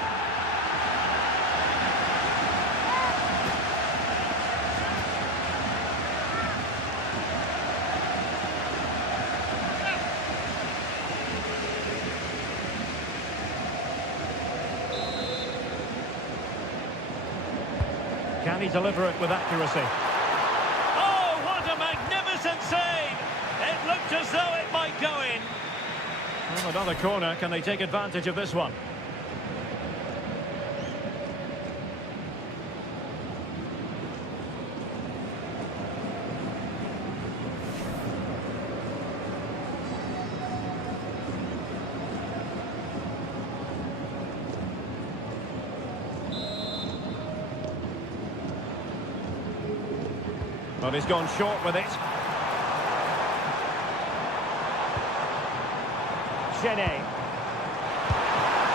Can he deliver it with accuracy? Oh, what a magnificent save! It looked as though it might go in. Well, another corner. Can they take advantage of this one? But he's gone short with it. Chenet.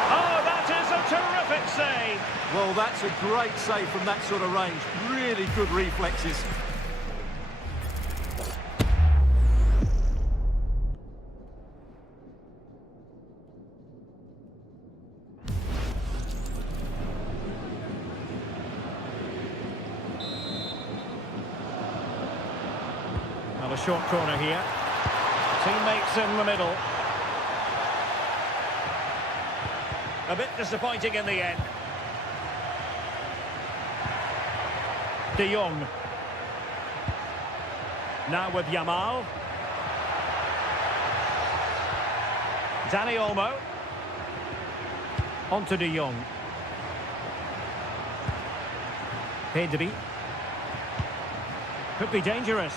Oh, that is a terrific save. Well, that's a great save from that sort of range. Really good reflexes. Well, a short corner here. Teammates in the middle. A bit disappointing in the end. De Jong. Now with Yamal. Dani Olmo. On to De Jong. Pedri. Could be dangerous.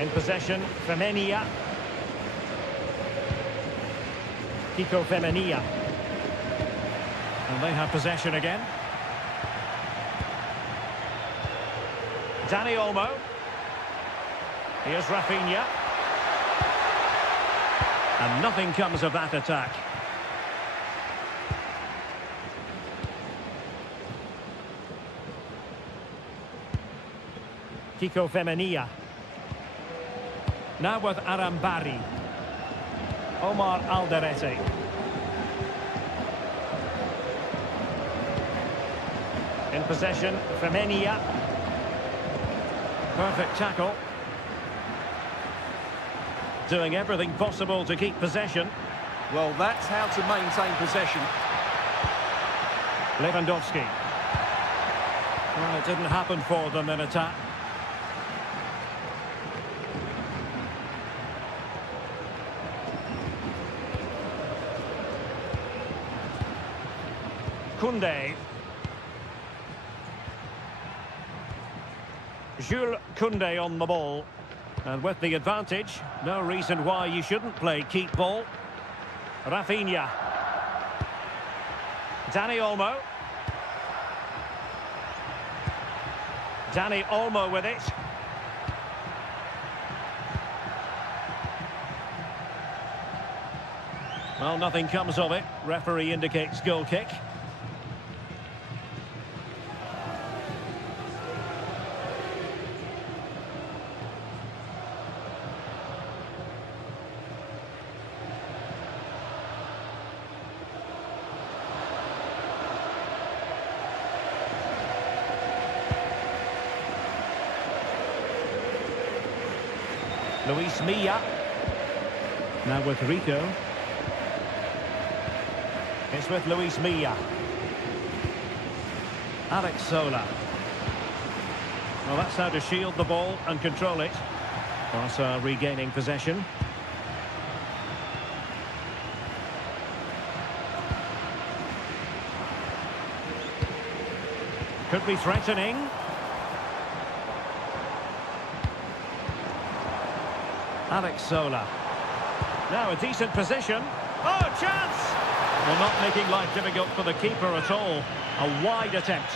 In possession, Femenia. Kiko Femenia. And they have possession again. Dani Olmo. Here's Rafinha. And nothing comes of that attack. Kiko Femenia. Now with Arambari. Omar Alderete. In possession, Femenia. Perfect tackle. Doing everything possible to keep possession. Well, that's how to maintain possession. Lewandowski. Well, it didn't happen for them in attack. Koundé. Jules Koundé on the ball. And with the advantage, no reason why you shouldn't play keep ball. Rafinha. Dani Olmo. Dani Olmo with it. Well, nothing comes of it. Referee indicates goal kick. Luis Milla. Now with Rico. It's with Luis Milla. Alex Sola. Well, that's how to shield the ball and control it. Barca regaining possession. Could be threatening. Alex Sola. Now a decent position. Oh, chance! Well, not making life difficult for the keeper at all. A wide attempt.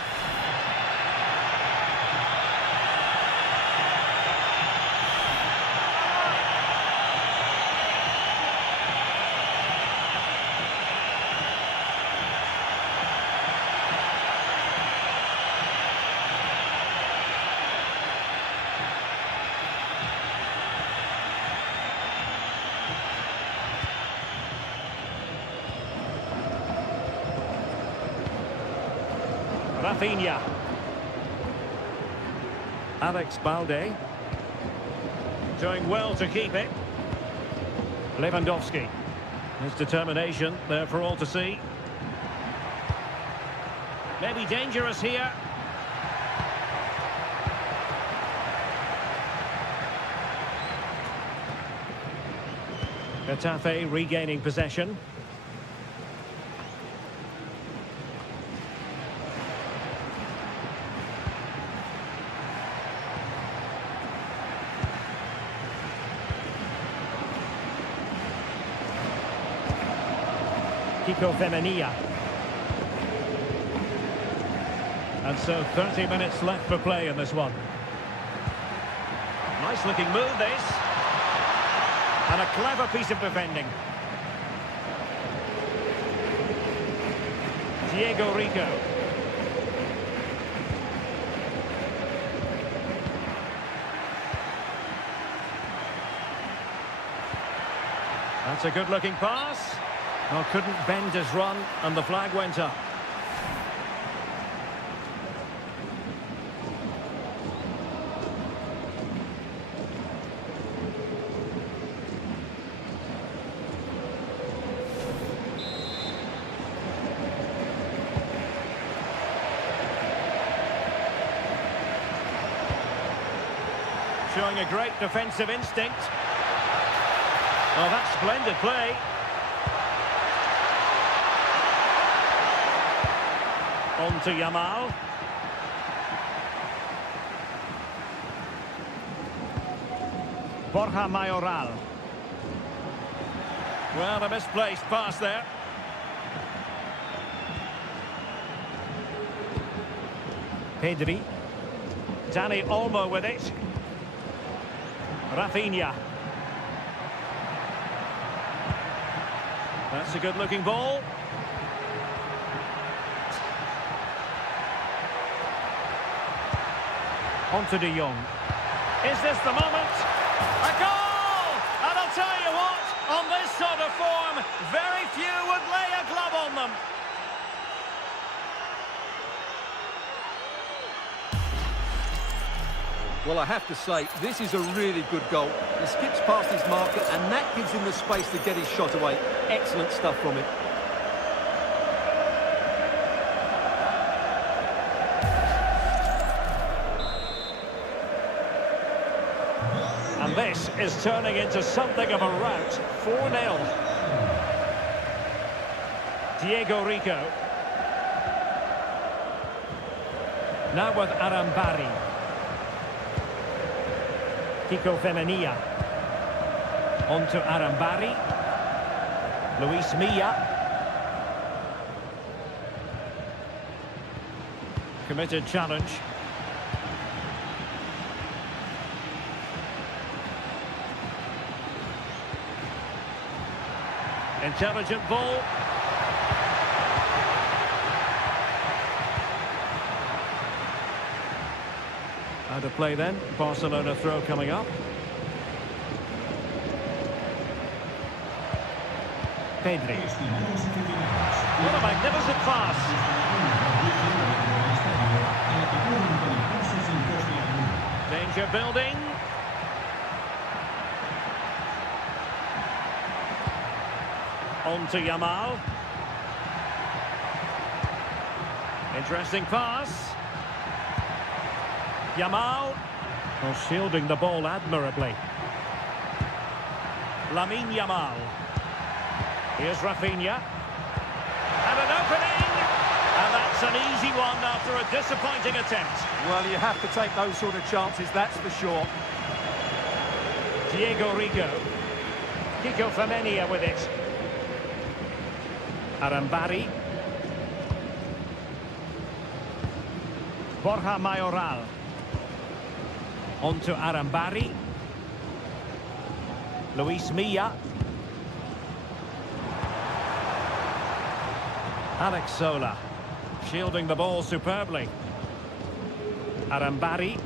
Rafinha. Alex Balde. Doing well to keep it. Lewandowski. His determination there for all to see. Maybe dangerous here. Getafe regaining possession. Kickoff. And so 30 minutes left for play in this one. Nice looking move this. And a clever piece of defending. Diego Rico. That's a good looking pass. Well, couldn't bend his run and the flag went up. Showing a great defensive instinct. Oh, that's splendid play. On to Yamal. Borja Mayoral. Well, a misplaced pass there. Pedri. Dani Olmo with it. Rafinha. That's a good-looking ball. On to De Jong. Is this the moment? A goal! And I'll tell you what, on this sort of form, very few would lay a glove on them. Well, I have to say, this is a really good goal. He skips past his marker, and that gives him the space to get his shot away. Excellent stuff from him. And this is turning into something of a rout. 4-0. Diego Rico. Now with Arambari. Kiko Femenia. On to Arambari. Luis Milla. Committed challenge. Intelligent ball. Out of play then. Barcelona throw coming up. Pedri. What a magnificent pass. Danger building. On to Yamal. Interesting pass. Yamal. Well, shielding the ball admirably. Lamine Yamal. Here's Rafinha. And an opening! And that's an easy one after a disappointing attempt. Well, you have to take those sort of chances, that's for sure. Diego Rico. Kiko Femenia with it. Arambari. Borja Mayoral. On to Arambari. Luis Milla. Alex Sola. Shielding the ball superbly. Arambari.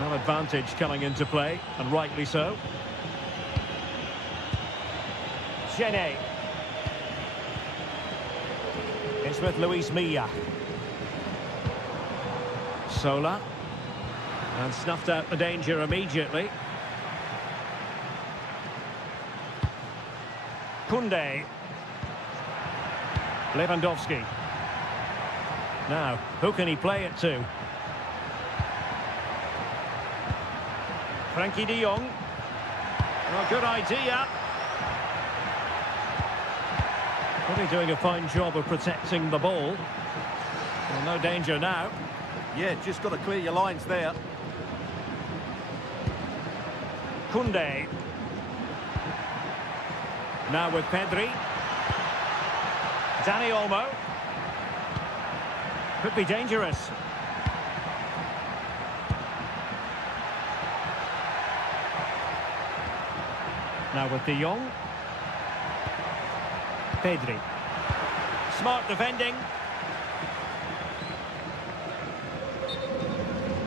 No advantage coming into play, and rightly so. Chené. It's with Luis Milla. Sola. And snuffed out the danger immediately. Koundé. Lewandowski. Now, who can he play it to? Frankie de Jong. Oh, good idea. Really doing a fine job of protecting the ball. Well, no danger now. Yeah, just got to clear your lines there. Koundé. Now with Pedri. Dani Olmo. Could be dangerous. Now with de Jong. Pedri. Smart defending.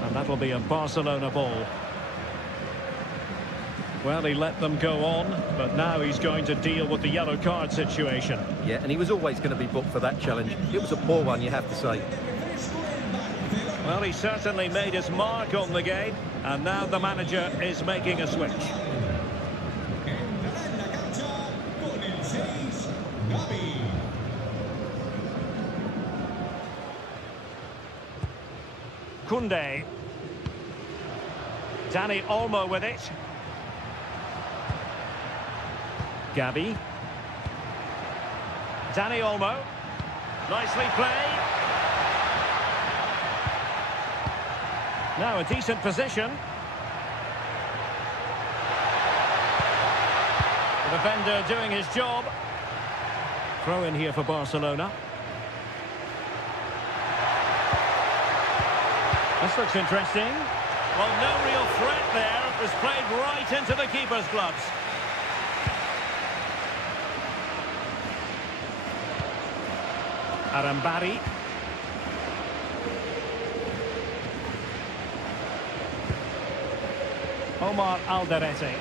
And that'll be a Barcelona ball. Well, he let them go on, but now he's going to deal with the yellow card situation. Yeah, and he was always going to be booked for that challenge. It was a poor one, you have to say. Well, he certainly made his mark on the game, and now the manager is making a switch. Koundé. Dani Olmo with it. Gavi. Dani Olmo. Nicely played. Now a decent position. The defender doing his job. Throw in here for Barcelona. This looks interesting. Well, no real threat there. It was played right into the keeper's gloves. Arambari. Omar Alderete.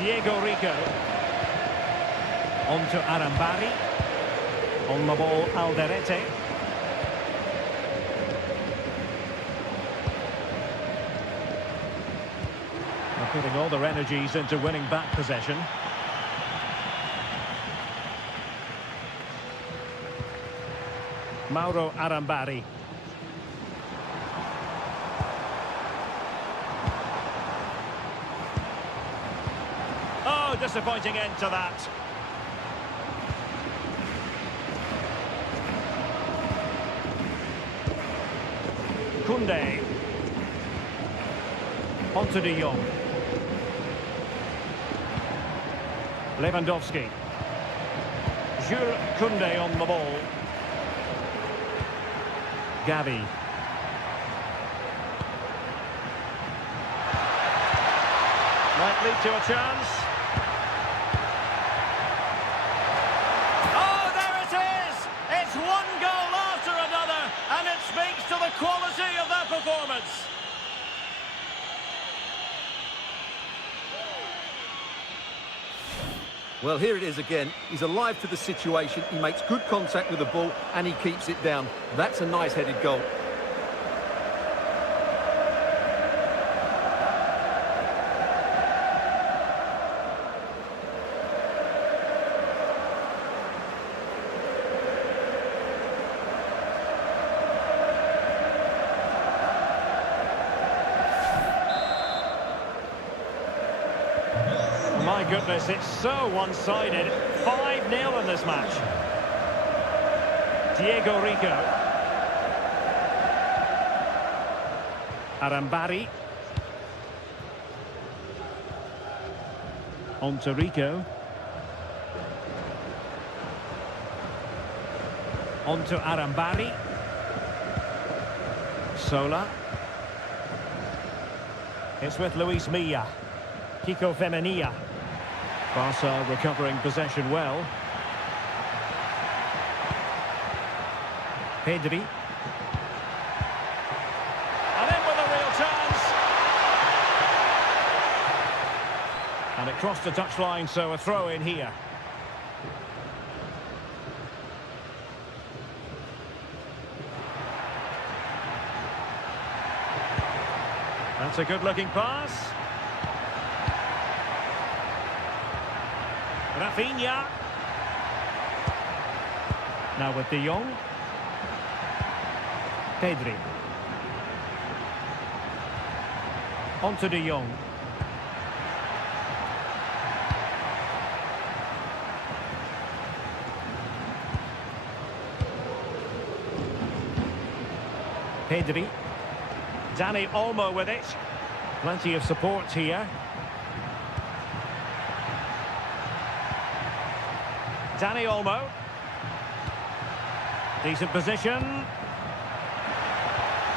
Diego Rico. On to Arambari. On the ball, Alderete. They're putting all their energies into winning back possession. Mauro Arambari. Oh, disappointing end to that. Koundé. On to de Jong. Lewandowski. Jules Koundé on the ball. Gavi. Might lead to a chance. Oh, there it is! It's one goal after another, and it speaks to the quality of their performance. Well, here it is again. He's alive to the situation. He makes good contact with the ball and he keeps it down. That's a nice-headed goal. My goodness, it's so one-sided. 5-0 in this match. Diego Rico. Arambari. On to Rico. On to Arambari. Sola. It's with Luis Milla. Kiko Femenia. Barca recovering possession well. Pedri. And in with a real chance. And it crossed the touchline, so a throw in here. That's a good-looking pass. Rafinha. Now with De Jong. Pedri. On to De Jong. Pedri. Dani Olmo with it. Plenty of support here. Dani Olmo. Decent position.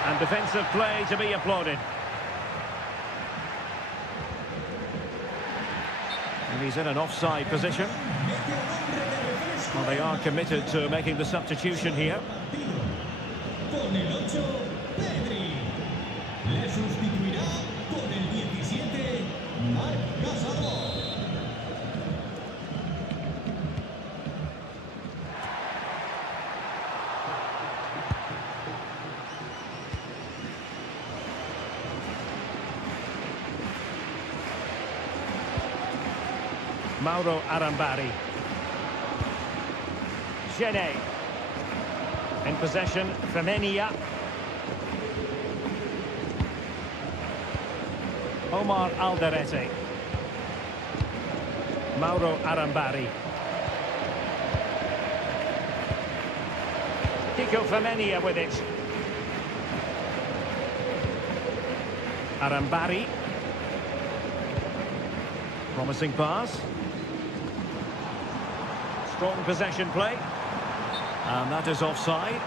And defensive play to be applauded. And he's in an offside position. Well, they are committed to making the substitution here. Con el 8, Pedri. Le sustituirá con el 17, Marc Gasol. Mauro Arambari. Getafe. In possession, Femenia. Omar Alderete. Mauro Arambari. Kiko Femenia with it. Arambari. Promising pass. Strong possession play. And that is offside.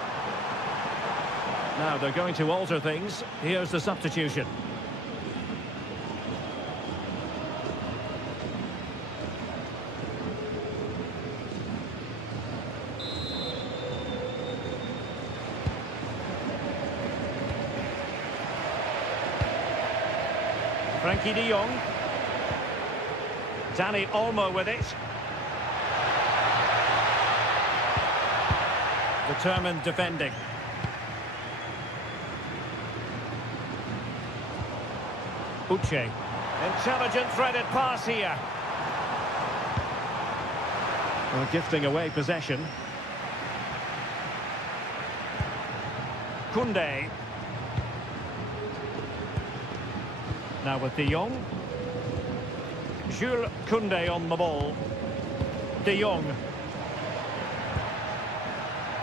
Now they're going to alter things. Here's the substitution. Frankie de Jong. Dani Olmo with it. Determined defending. Uche. Intelligent threaded pass here. Well, gifting away possession. Koundé. Now with De Jong. Jules Koundé on the ball. De Jong.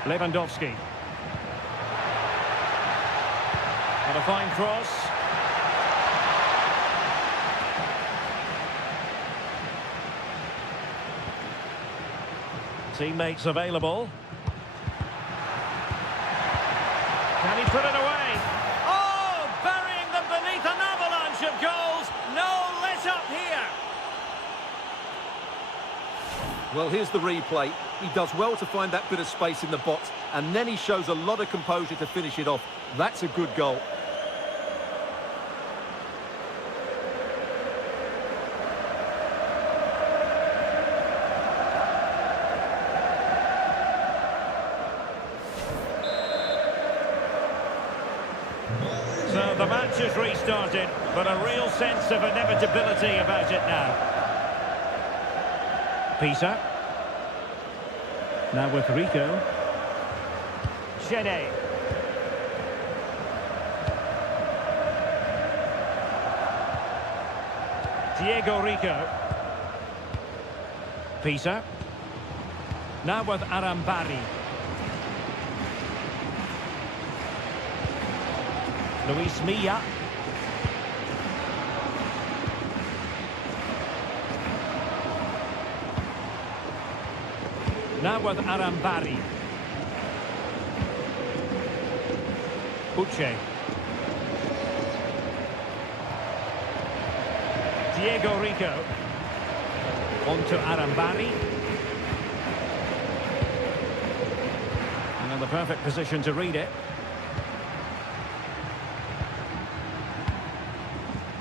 Lewandowski. And a fine cross. Teammates available. Can he put it away? Oh, burying them beneath an avalanche of goals. No let up here. Well, here's the replay. He does well to find that bit of space in the box, and then he shows a lot of composure to finish it off. That's a good goal. So the match has restarted, but a real sense of inevitability about it now. Peter. Now with Rico. Getafe. Diego Rico. Peter. Now with Arambari. Luis Milla. Now with Arambari. Uche. Diego Rico. On to Arambari. And in the perfect position to read it.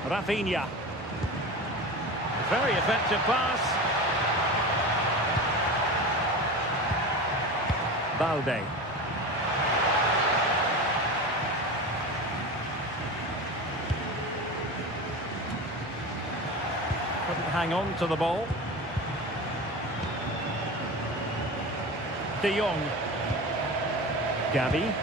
Rafinha. Very effective pass. Balde. Couldn't hang on to the ball. De Jong. Gavi.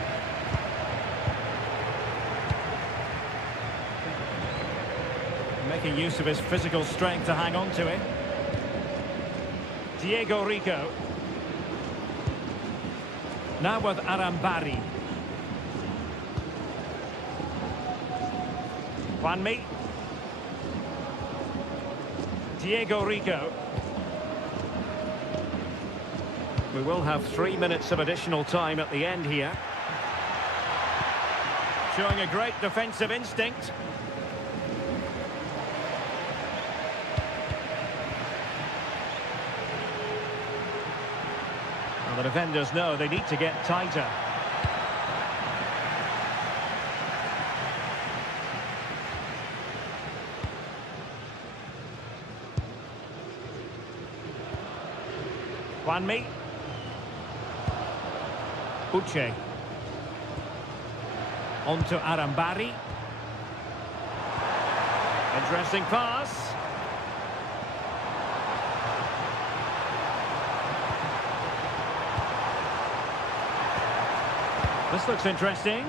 Making use of his physical strength to hang on to it. Diego Rico. Now with Arambari. Juanmi. Diego Rico. We will have 3 minutes of additional time at the end here. Showing a great defensive instinct. Well, the defenders know they need to get tighter. Juanmi. Uche. On to Arambari. Interesting pass. This looks interesting.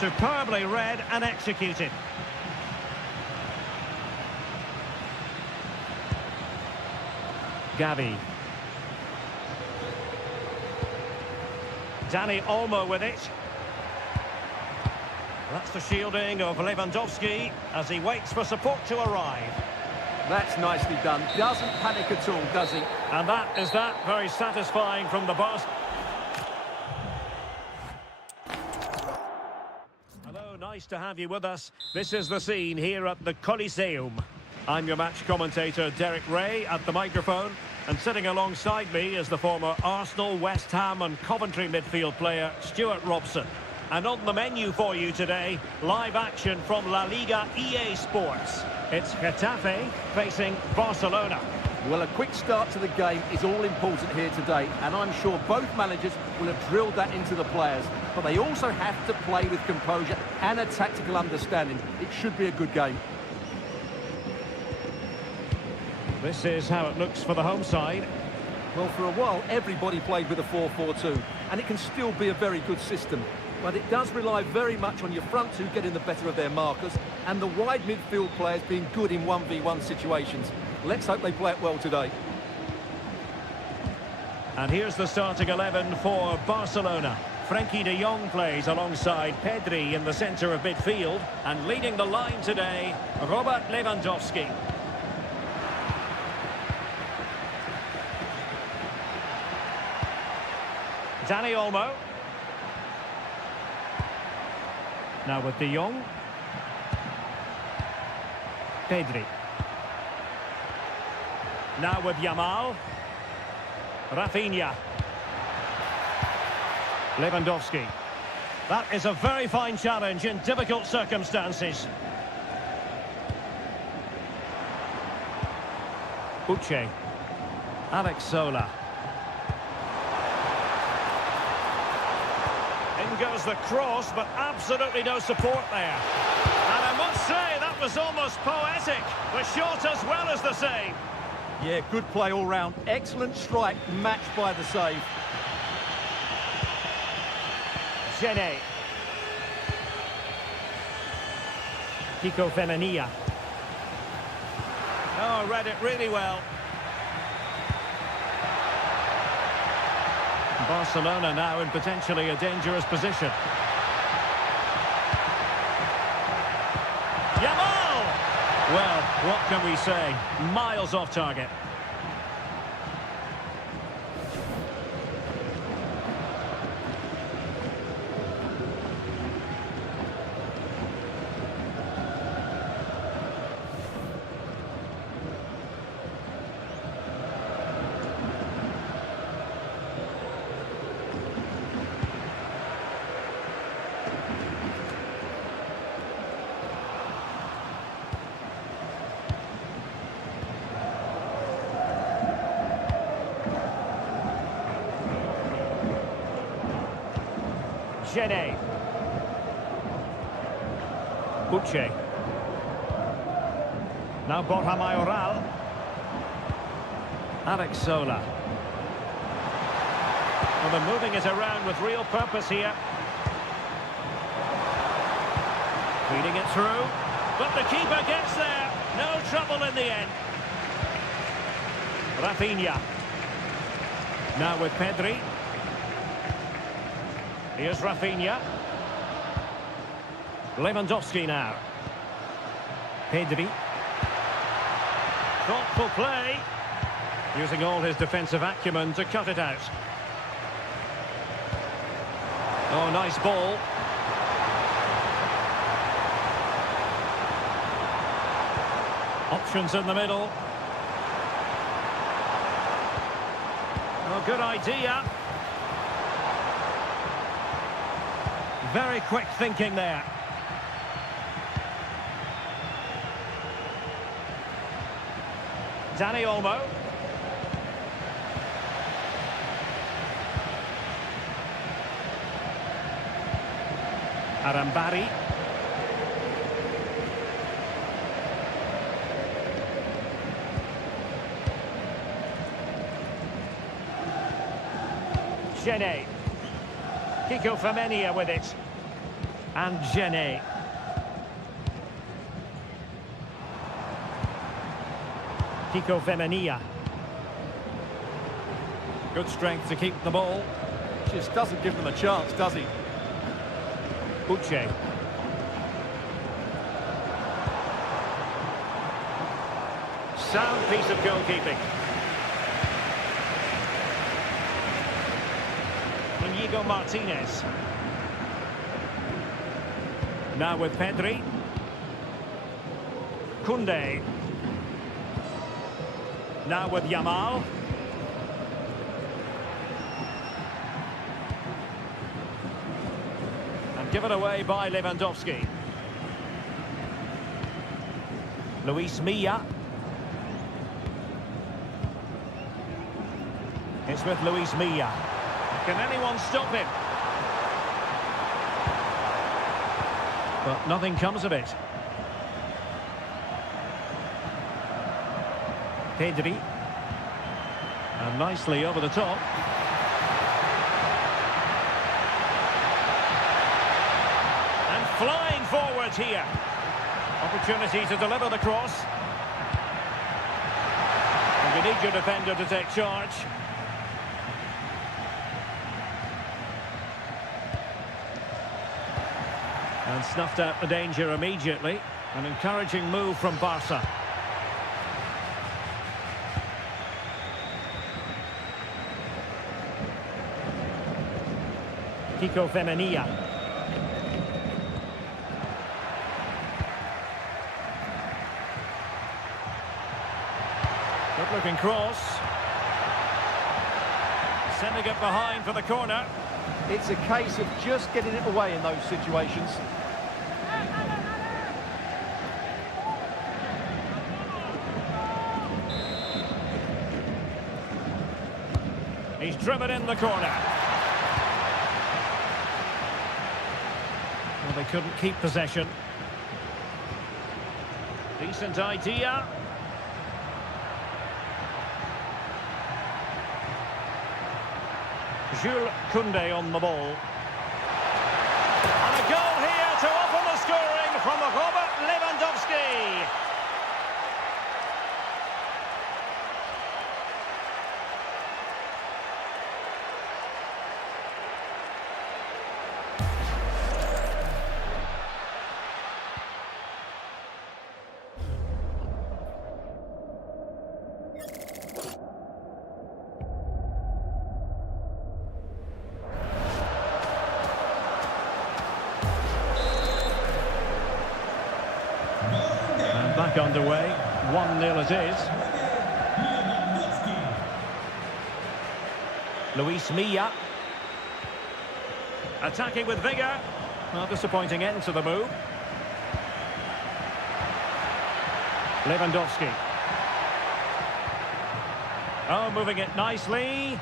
Superbly read and executed. Gavi. Dani Olmo with it. That's the shielding of Lewandowski as he waits for support to arrive. That's nicely done. Doesn't panic at all, does he? And that is that. Very satisfying from the boss. Hello, nice to have you with us. This is the scene here at the Coliseum. I'm your match commentator, Derek Ray, at the microphone. And sitting alongside me is the former Arsenal, West Ham and Coventry midfield player, Stuart Robson. And on the menu for you today, live action from La Liga EA Sports. It's Getafe facing Barcelona. Well, a quick start to the game is all important here today, and I'm sure both managers will have drilled that into the players. But they also have to play with composure and a tactical understanding. It should be a good game. This is how it looks for the home side. Well, for a while, everybody played with a 4-4-2, and it can still be a very good system. But it does rely very much on your front two getting the better of their markers and the wide midfield players being good in 1v1 situations. Let's hope they play it well today. And here's the starting 11 for Barcelona. Frenkie de Jong plays alongside Pedri in the centre of midfield. And leading the line today, Robert Lewandowski. Dani Olmo. Now with De Jong. Pedri. Now with Yamal. Rafinha. Lewandowski. That is a very fine challenge in difficult circumstances. Uche. Alex Sola. In goes the cross, but absolutely no support there. And I must say, that was almost poetic. The shot as well as the save. Yeah, good play all round. Excellent strike, matched by the save. Gene. Kiko Femenia. Oh, read it really well. Barcelona now in potentially a dangerous position. Yamal! Well, what can we say? Miles off target. Gene. Uche. Now Borja Mayoral. Alex Sola. Well, they're moving it around with real purpose here. Feeding it through. But the keeper gets there. No trouble in the end. Rafinha. Now with Pedri. Here's Rafinha. Lewandowski now. Pedri. Thoughtful play. Using all his defensive acumen to cut it out. Oh, nice ball. Options in the middle. Oh, good idea. Very quick thinking there. Dani Olmo. Arambari. Gene. Kiko Femenia with it. And Gene. Kiko Femenia. Good strength to keep the ball. Just doesn't give them a chance, does he? Uche. Sound piece of goalkeeping. Inigo Martinez. Now with Pedri. Koundé. Now with Yamal. And given away by Lewandowski. Luis Milla. It's with Luis Milla. Can anyone stop him? But nothing comes of it. Pedri. And nicely over the top. And flying forward here. Opportunity to deliver the cross. And you need your defender to take charge. And snuffed out the danger immediately. An encouraging move from Barca. Kiko Femenia. Good looking cross. Sending it behind for the corner. It's a case of just getting it away in those situations. He's driven in the corner. Well, they couldn't keep possession. Decent idea. Jules Koundé on the ball. And a goal here to open the scoring from Robert Lewandowski. Back underway, 1-0 it is. Luis Milla. Attacking with vigour. Well, disappointing end to the move. Lewandowski. Oh, moving it nicely.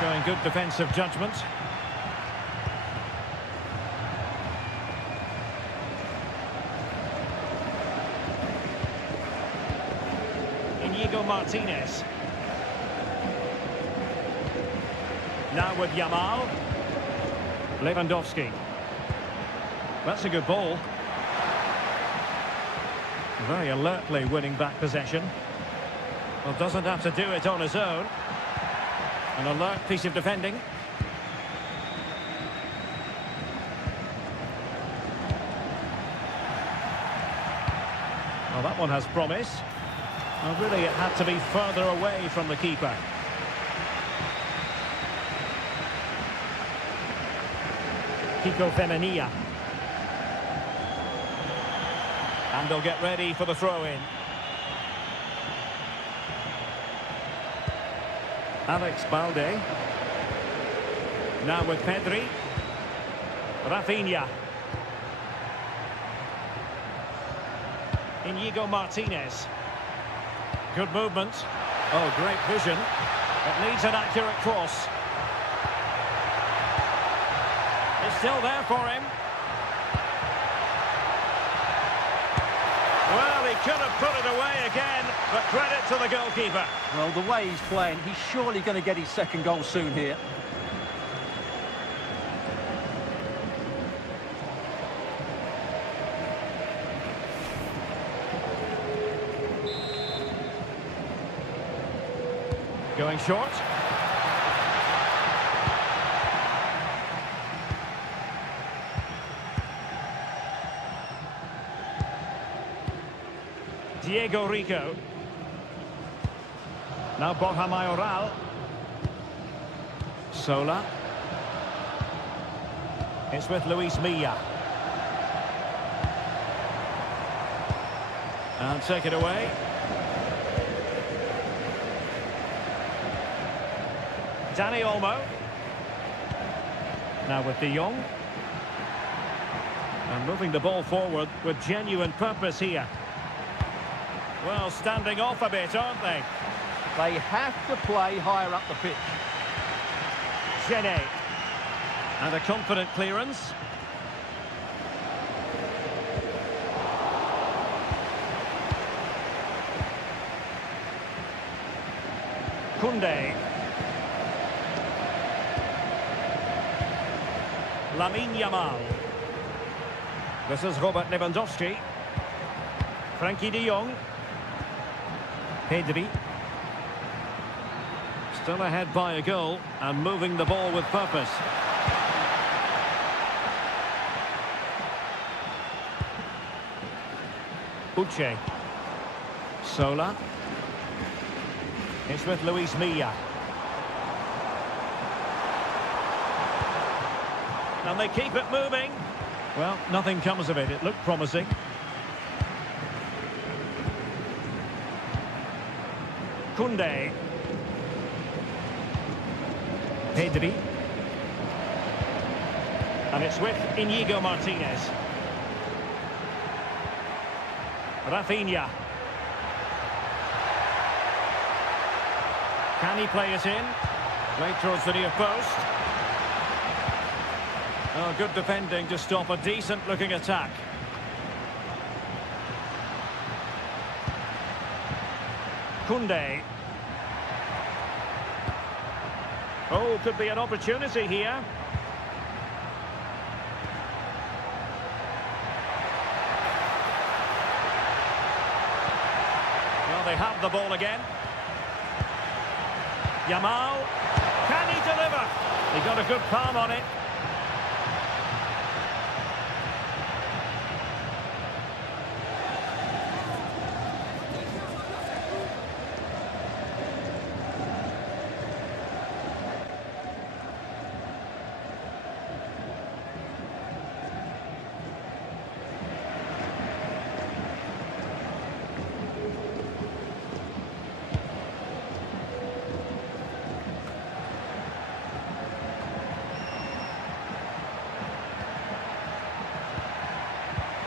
Showing good defensive judgment. Inigo Martinez. Now with Yamal. Lewandowski. That's a good ball. Very alertly winning back possession. Well, doesn't have to do it on his own. An alert piece of defending. Well, that one has promise. Well, really, it had to be further away from the keeper. Kiko Femenia. And they'll get ready for the throw-in. Alex Balde. Now with Pedri. Rafinha. Inigo Martinez. Good movement. Oh, great vision. It needs an accurate cross. It's still there for him. Well, he could have put it away again, but credit to the goalkeeper. Well, the way he's playing, he's surely going to get his second goal soon here. Going short. Diego Rico. Now Borja Mayoral. Sola. It's with Luis Milla. And take it away. Dani Olmo. Now with De Jong. And moving the ball forward with genuine purpose here. Well, standing off a bit, aren't they? They have to play higher up the pitch. Gene. And a confident clearance. Koundé. Lamine Yamal. This is Robert Lewandowski. Frankie de Jong. Pedri. Still ahead by a goal and moving the ball with purpose. Uche. Sola. It's with Luis Milla. And they keep it moving. Well, nothing comes of it. It looked promising. Koundé. Pedri. And it's with Inigo Martinez. Rafinha. Can he play it in? Played towards the near post. Oh, good defending to stop a decent-looking attack. Koundé. Oh, could be an opportunity here. Well, they have the ball again. Yamal. Can he deliver? He got a good palm on it.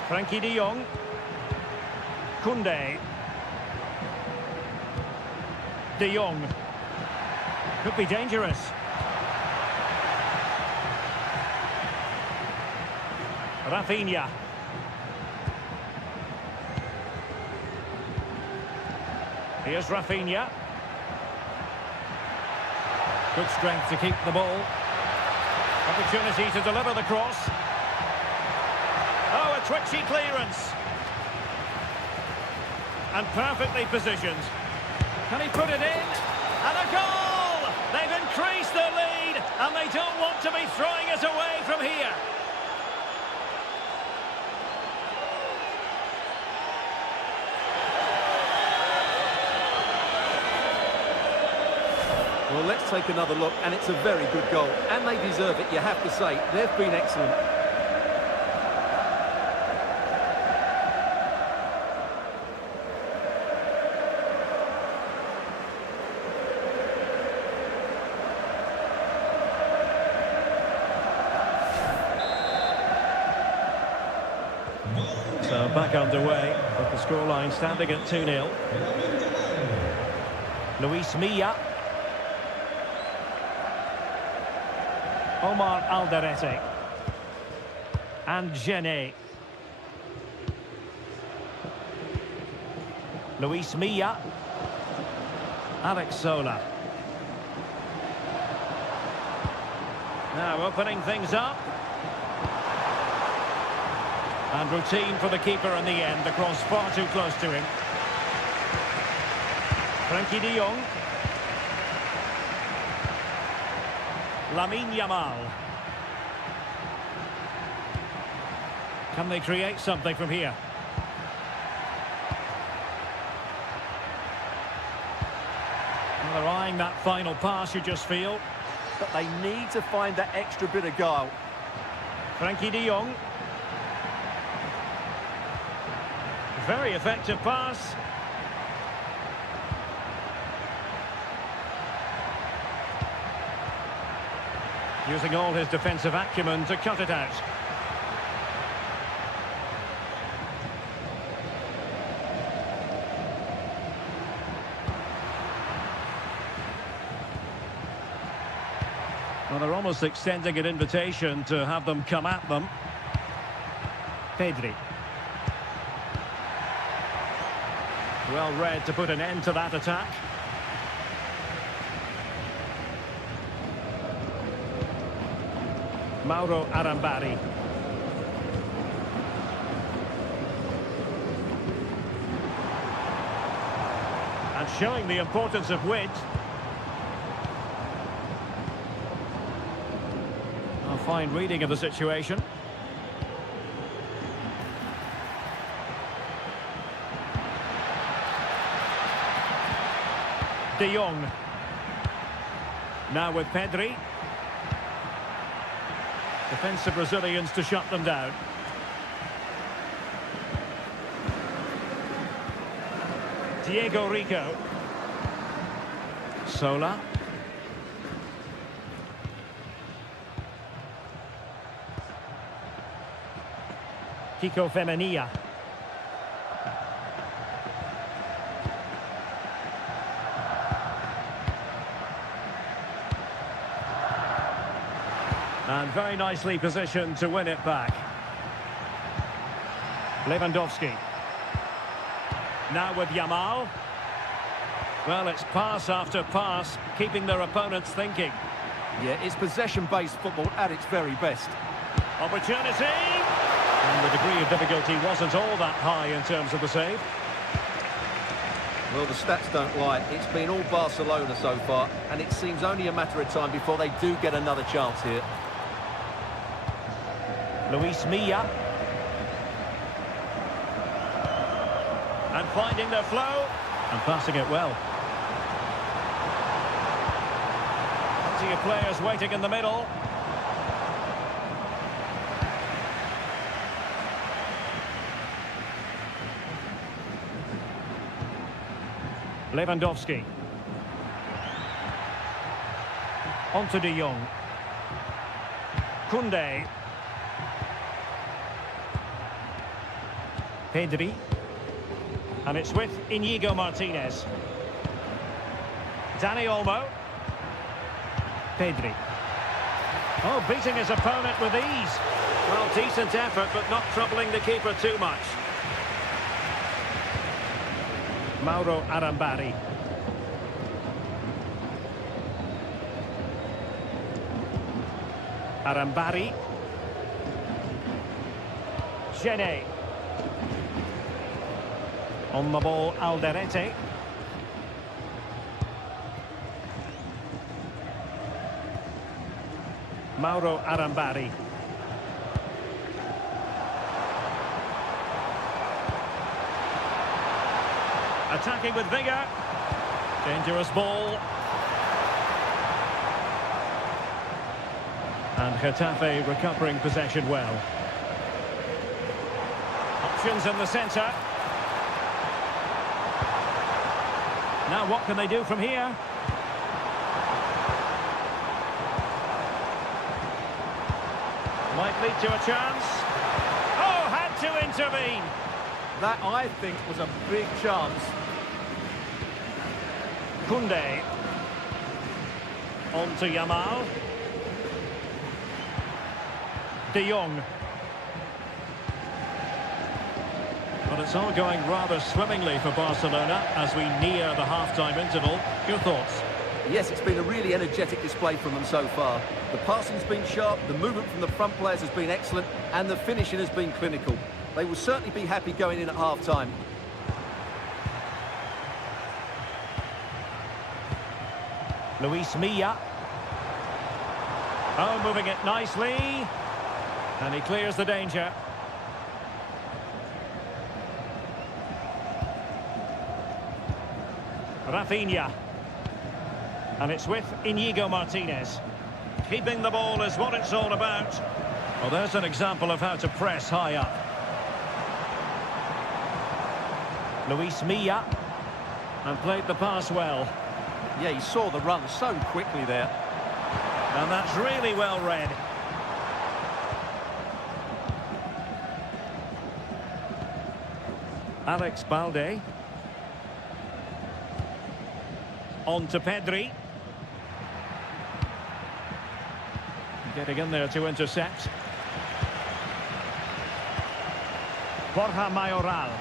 Frankie de Jong. Koundé. De Jong. Could be dangerous. Here's Rafinha. Good strength to keep the ball. Opportunity to deliver the cross. Oh, a twitchy clearance. And perfectly positioned. Can he put it in? And a goal! They've increased their lead, and they don't want to be throwing it away from here. Well, let's take another look, and it's a very good goal. And they deserve it, you have to say. They've been excellent. So back underway, with the scoreline standing at 2-0. Luis Milla. Omar Alderete. And Genet. Luis Milla. Alex Sola. Now opening things up. And routine for the keeper in the end. The cross far too close to him. Frenkie de Jong. Lamine Yamal. Can they create something from here? Well, they're eyeing that final pass, you just feel. But they need to find that extra bit of guile. Frenkie de Jong. Very effective pass. Using all his defensive acumen to cut it out. Well, they're almost extending an invitation to have them come at them. Pedri. Well read to put an end to that attack. Mauro Arambari. And showing the importance of width. A fine reading of the situation. De Jong. Now with Pedri. Defensive Brazilians to shut them down. Diego Rico. Sola. Kiko Femenia. And very nicely positioned to win it back. Lewandowski. Now with Yamal. Well, it's pass after pass, keeping their opponents thinking. Yeah, it's possession-based football at its very best. Opportunity! And the degree of difficulty wasn't all that high in terms of the save. Well, the stats don't lie. It's been all Barcelona so far, and it seems only a matter of time before they do get another chance here. Luis Milla. And finding their flow. And passing it well. Plenty of players waiting in the middle. Lewandowski. On to De Jong. Koundé. Pedri. And it's with Inigo Martinez. Dani Olmo. Pedri. Oh, beating his opponent with ease. Well, decent effort, but not troubling the keeper too much. Mauro Arambari. Arambari. Gene. On the ball, Alderete. Mauro Arambari. Attacking with vigour. Dangerous ball. And Getafe recovering possession well. Options in the centre. Now what can they do from here? Might lead to a chance. Oh, had to intervene. That, I think, was a big chance. Koundé. On to Yamal. De Jong. But it's all going rather swimmingly for Barcelona as we near the half-time interval. Your thoughts? Yes, it's been a really energetic display from them so far. The passing's been sharp, the movement from the front players has been excellent, and the finishing has been clinical. They will certainly be happy going in at half-time. Luis Milla. Oh, moving it nicely. And he clears the danger. Rafinha. And it's with Inigo Martinez. Keeping the ball is what it's all about. Well, there's an example of how to press high up. Luis Milla. And played the pass well. Yeah, he saw the run so quickly there. And that's really well read. Alex Balde. On to Pedri. Getting in there to intercept. Borja Mayoral.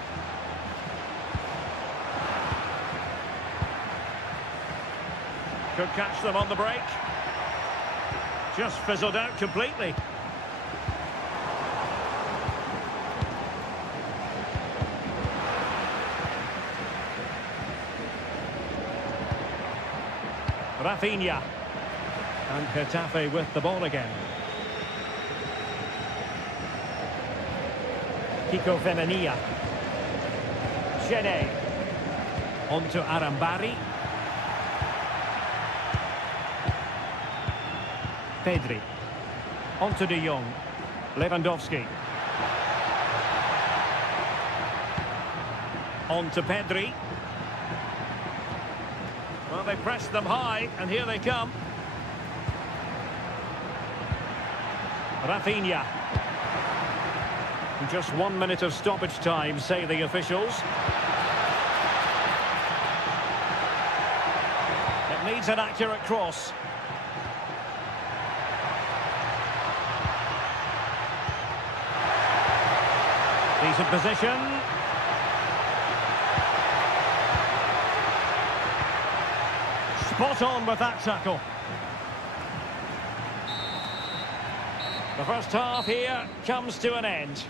Could catch them on the break. Just fizzled out completely. Rafinha. And Getafe with the ball again. Kiko Femenia. Gene. On to Arambari. Pedri. On to De Jong. Lewandowski. On to Pedri. Well, they pressed them high, and here they come. Rafinha. Just 1 minute of stoppage time, say the officials. It needs an accurate cross. Decent position. Spot on with that tackle. The first half here comes to an end.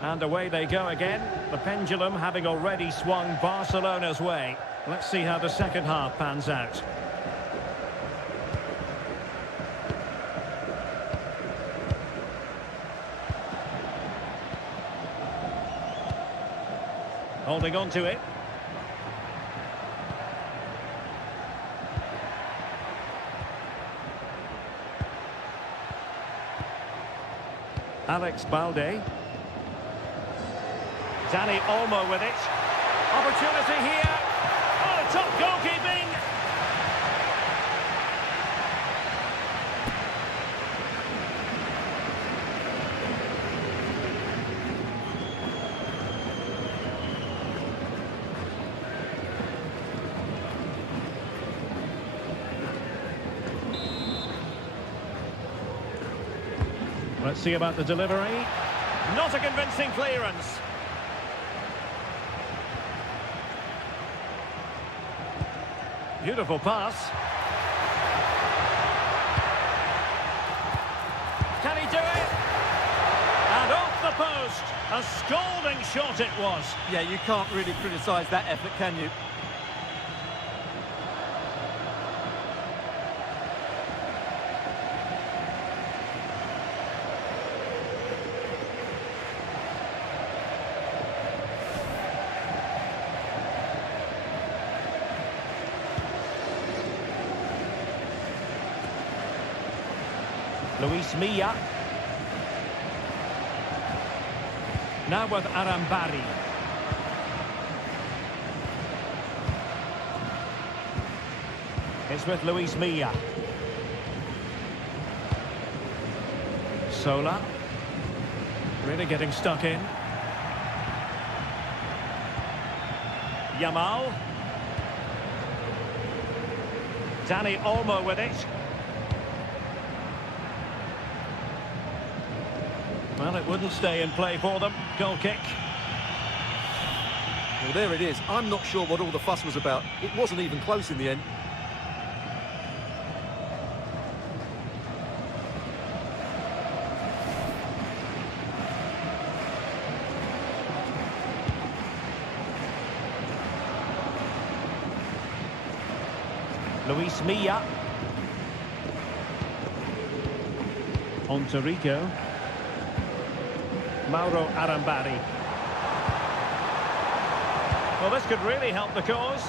And away they go again. The pendulum having already swung Barcelona's way. Let's see how the second half pans out. Holding on to it. Alex Balde. Dani Olmo with it. Opportunity here. Oh, top goalkeeping. Let's see about the delivery. Not a convincing clearance. Beautiful pass. Can he do it? And off the post. A scalding shot it was. Yeah, you can't really criticise that effort, can you? Luis Milla. Now with Arambari. It's with Luis Milla. Sola. Really getting stuck in. Yamal. Dani Olmo with it. Well, it wouldn't stay in play for them. Goal kick. Well, there it is. I'm not sure what all the fuss was about. It wasn't even close in the end. Luis Milla. On to Rico. Mauro Arambari. Well, this could really help the cause.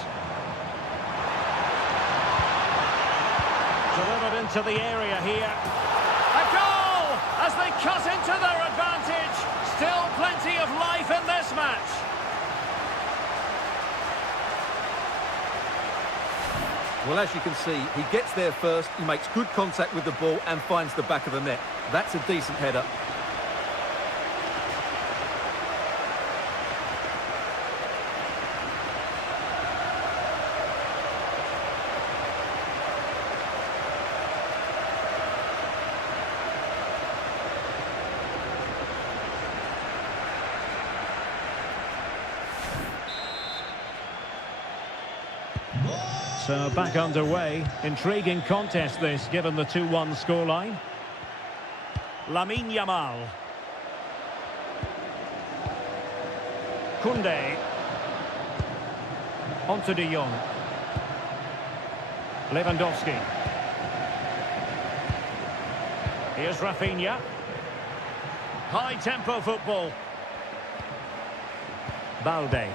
Delivered into the area here. A goal as they cut into their advantage. Still plenty of life in this match. Well, as you can see, he gets there first, he makes good contact with the ball and finds the back of the net. That's a decent header. So back underway. Intriguing contest this, given the 2-1 scoreline. Lamine Yamal. Koundé. On to De Jong. Lewandowski. Here's Rafinha. High-tempo football. Balde.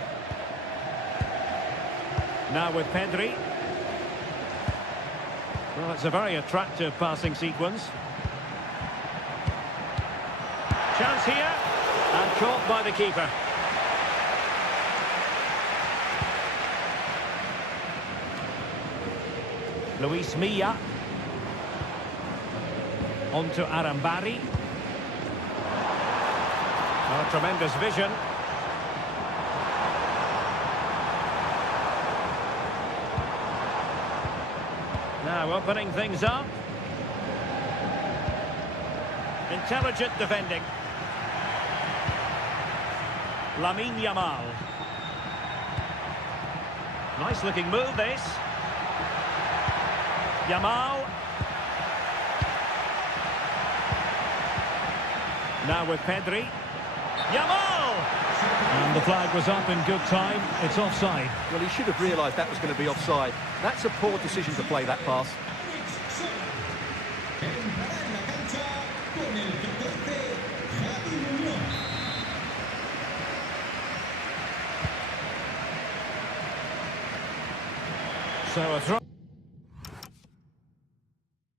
Now with Pedri. Well, it's a very attractive passing sequence. Chance here. And caught by the keeper. Luis Milla. On to Arambari. Oh, tremendous vision. Now opening things up. Intelligent defending. Lamine Yamal. Nice looking move this. Yamal. Now with Pedri. Yamal! And the flag was up in good time. It's offside. Well, he should have realised that was going to be offside. That's a poor decision to play that pass. So a throw.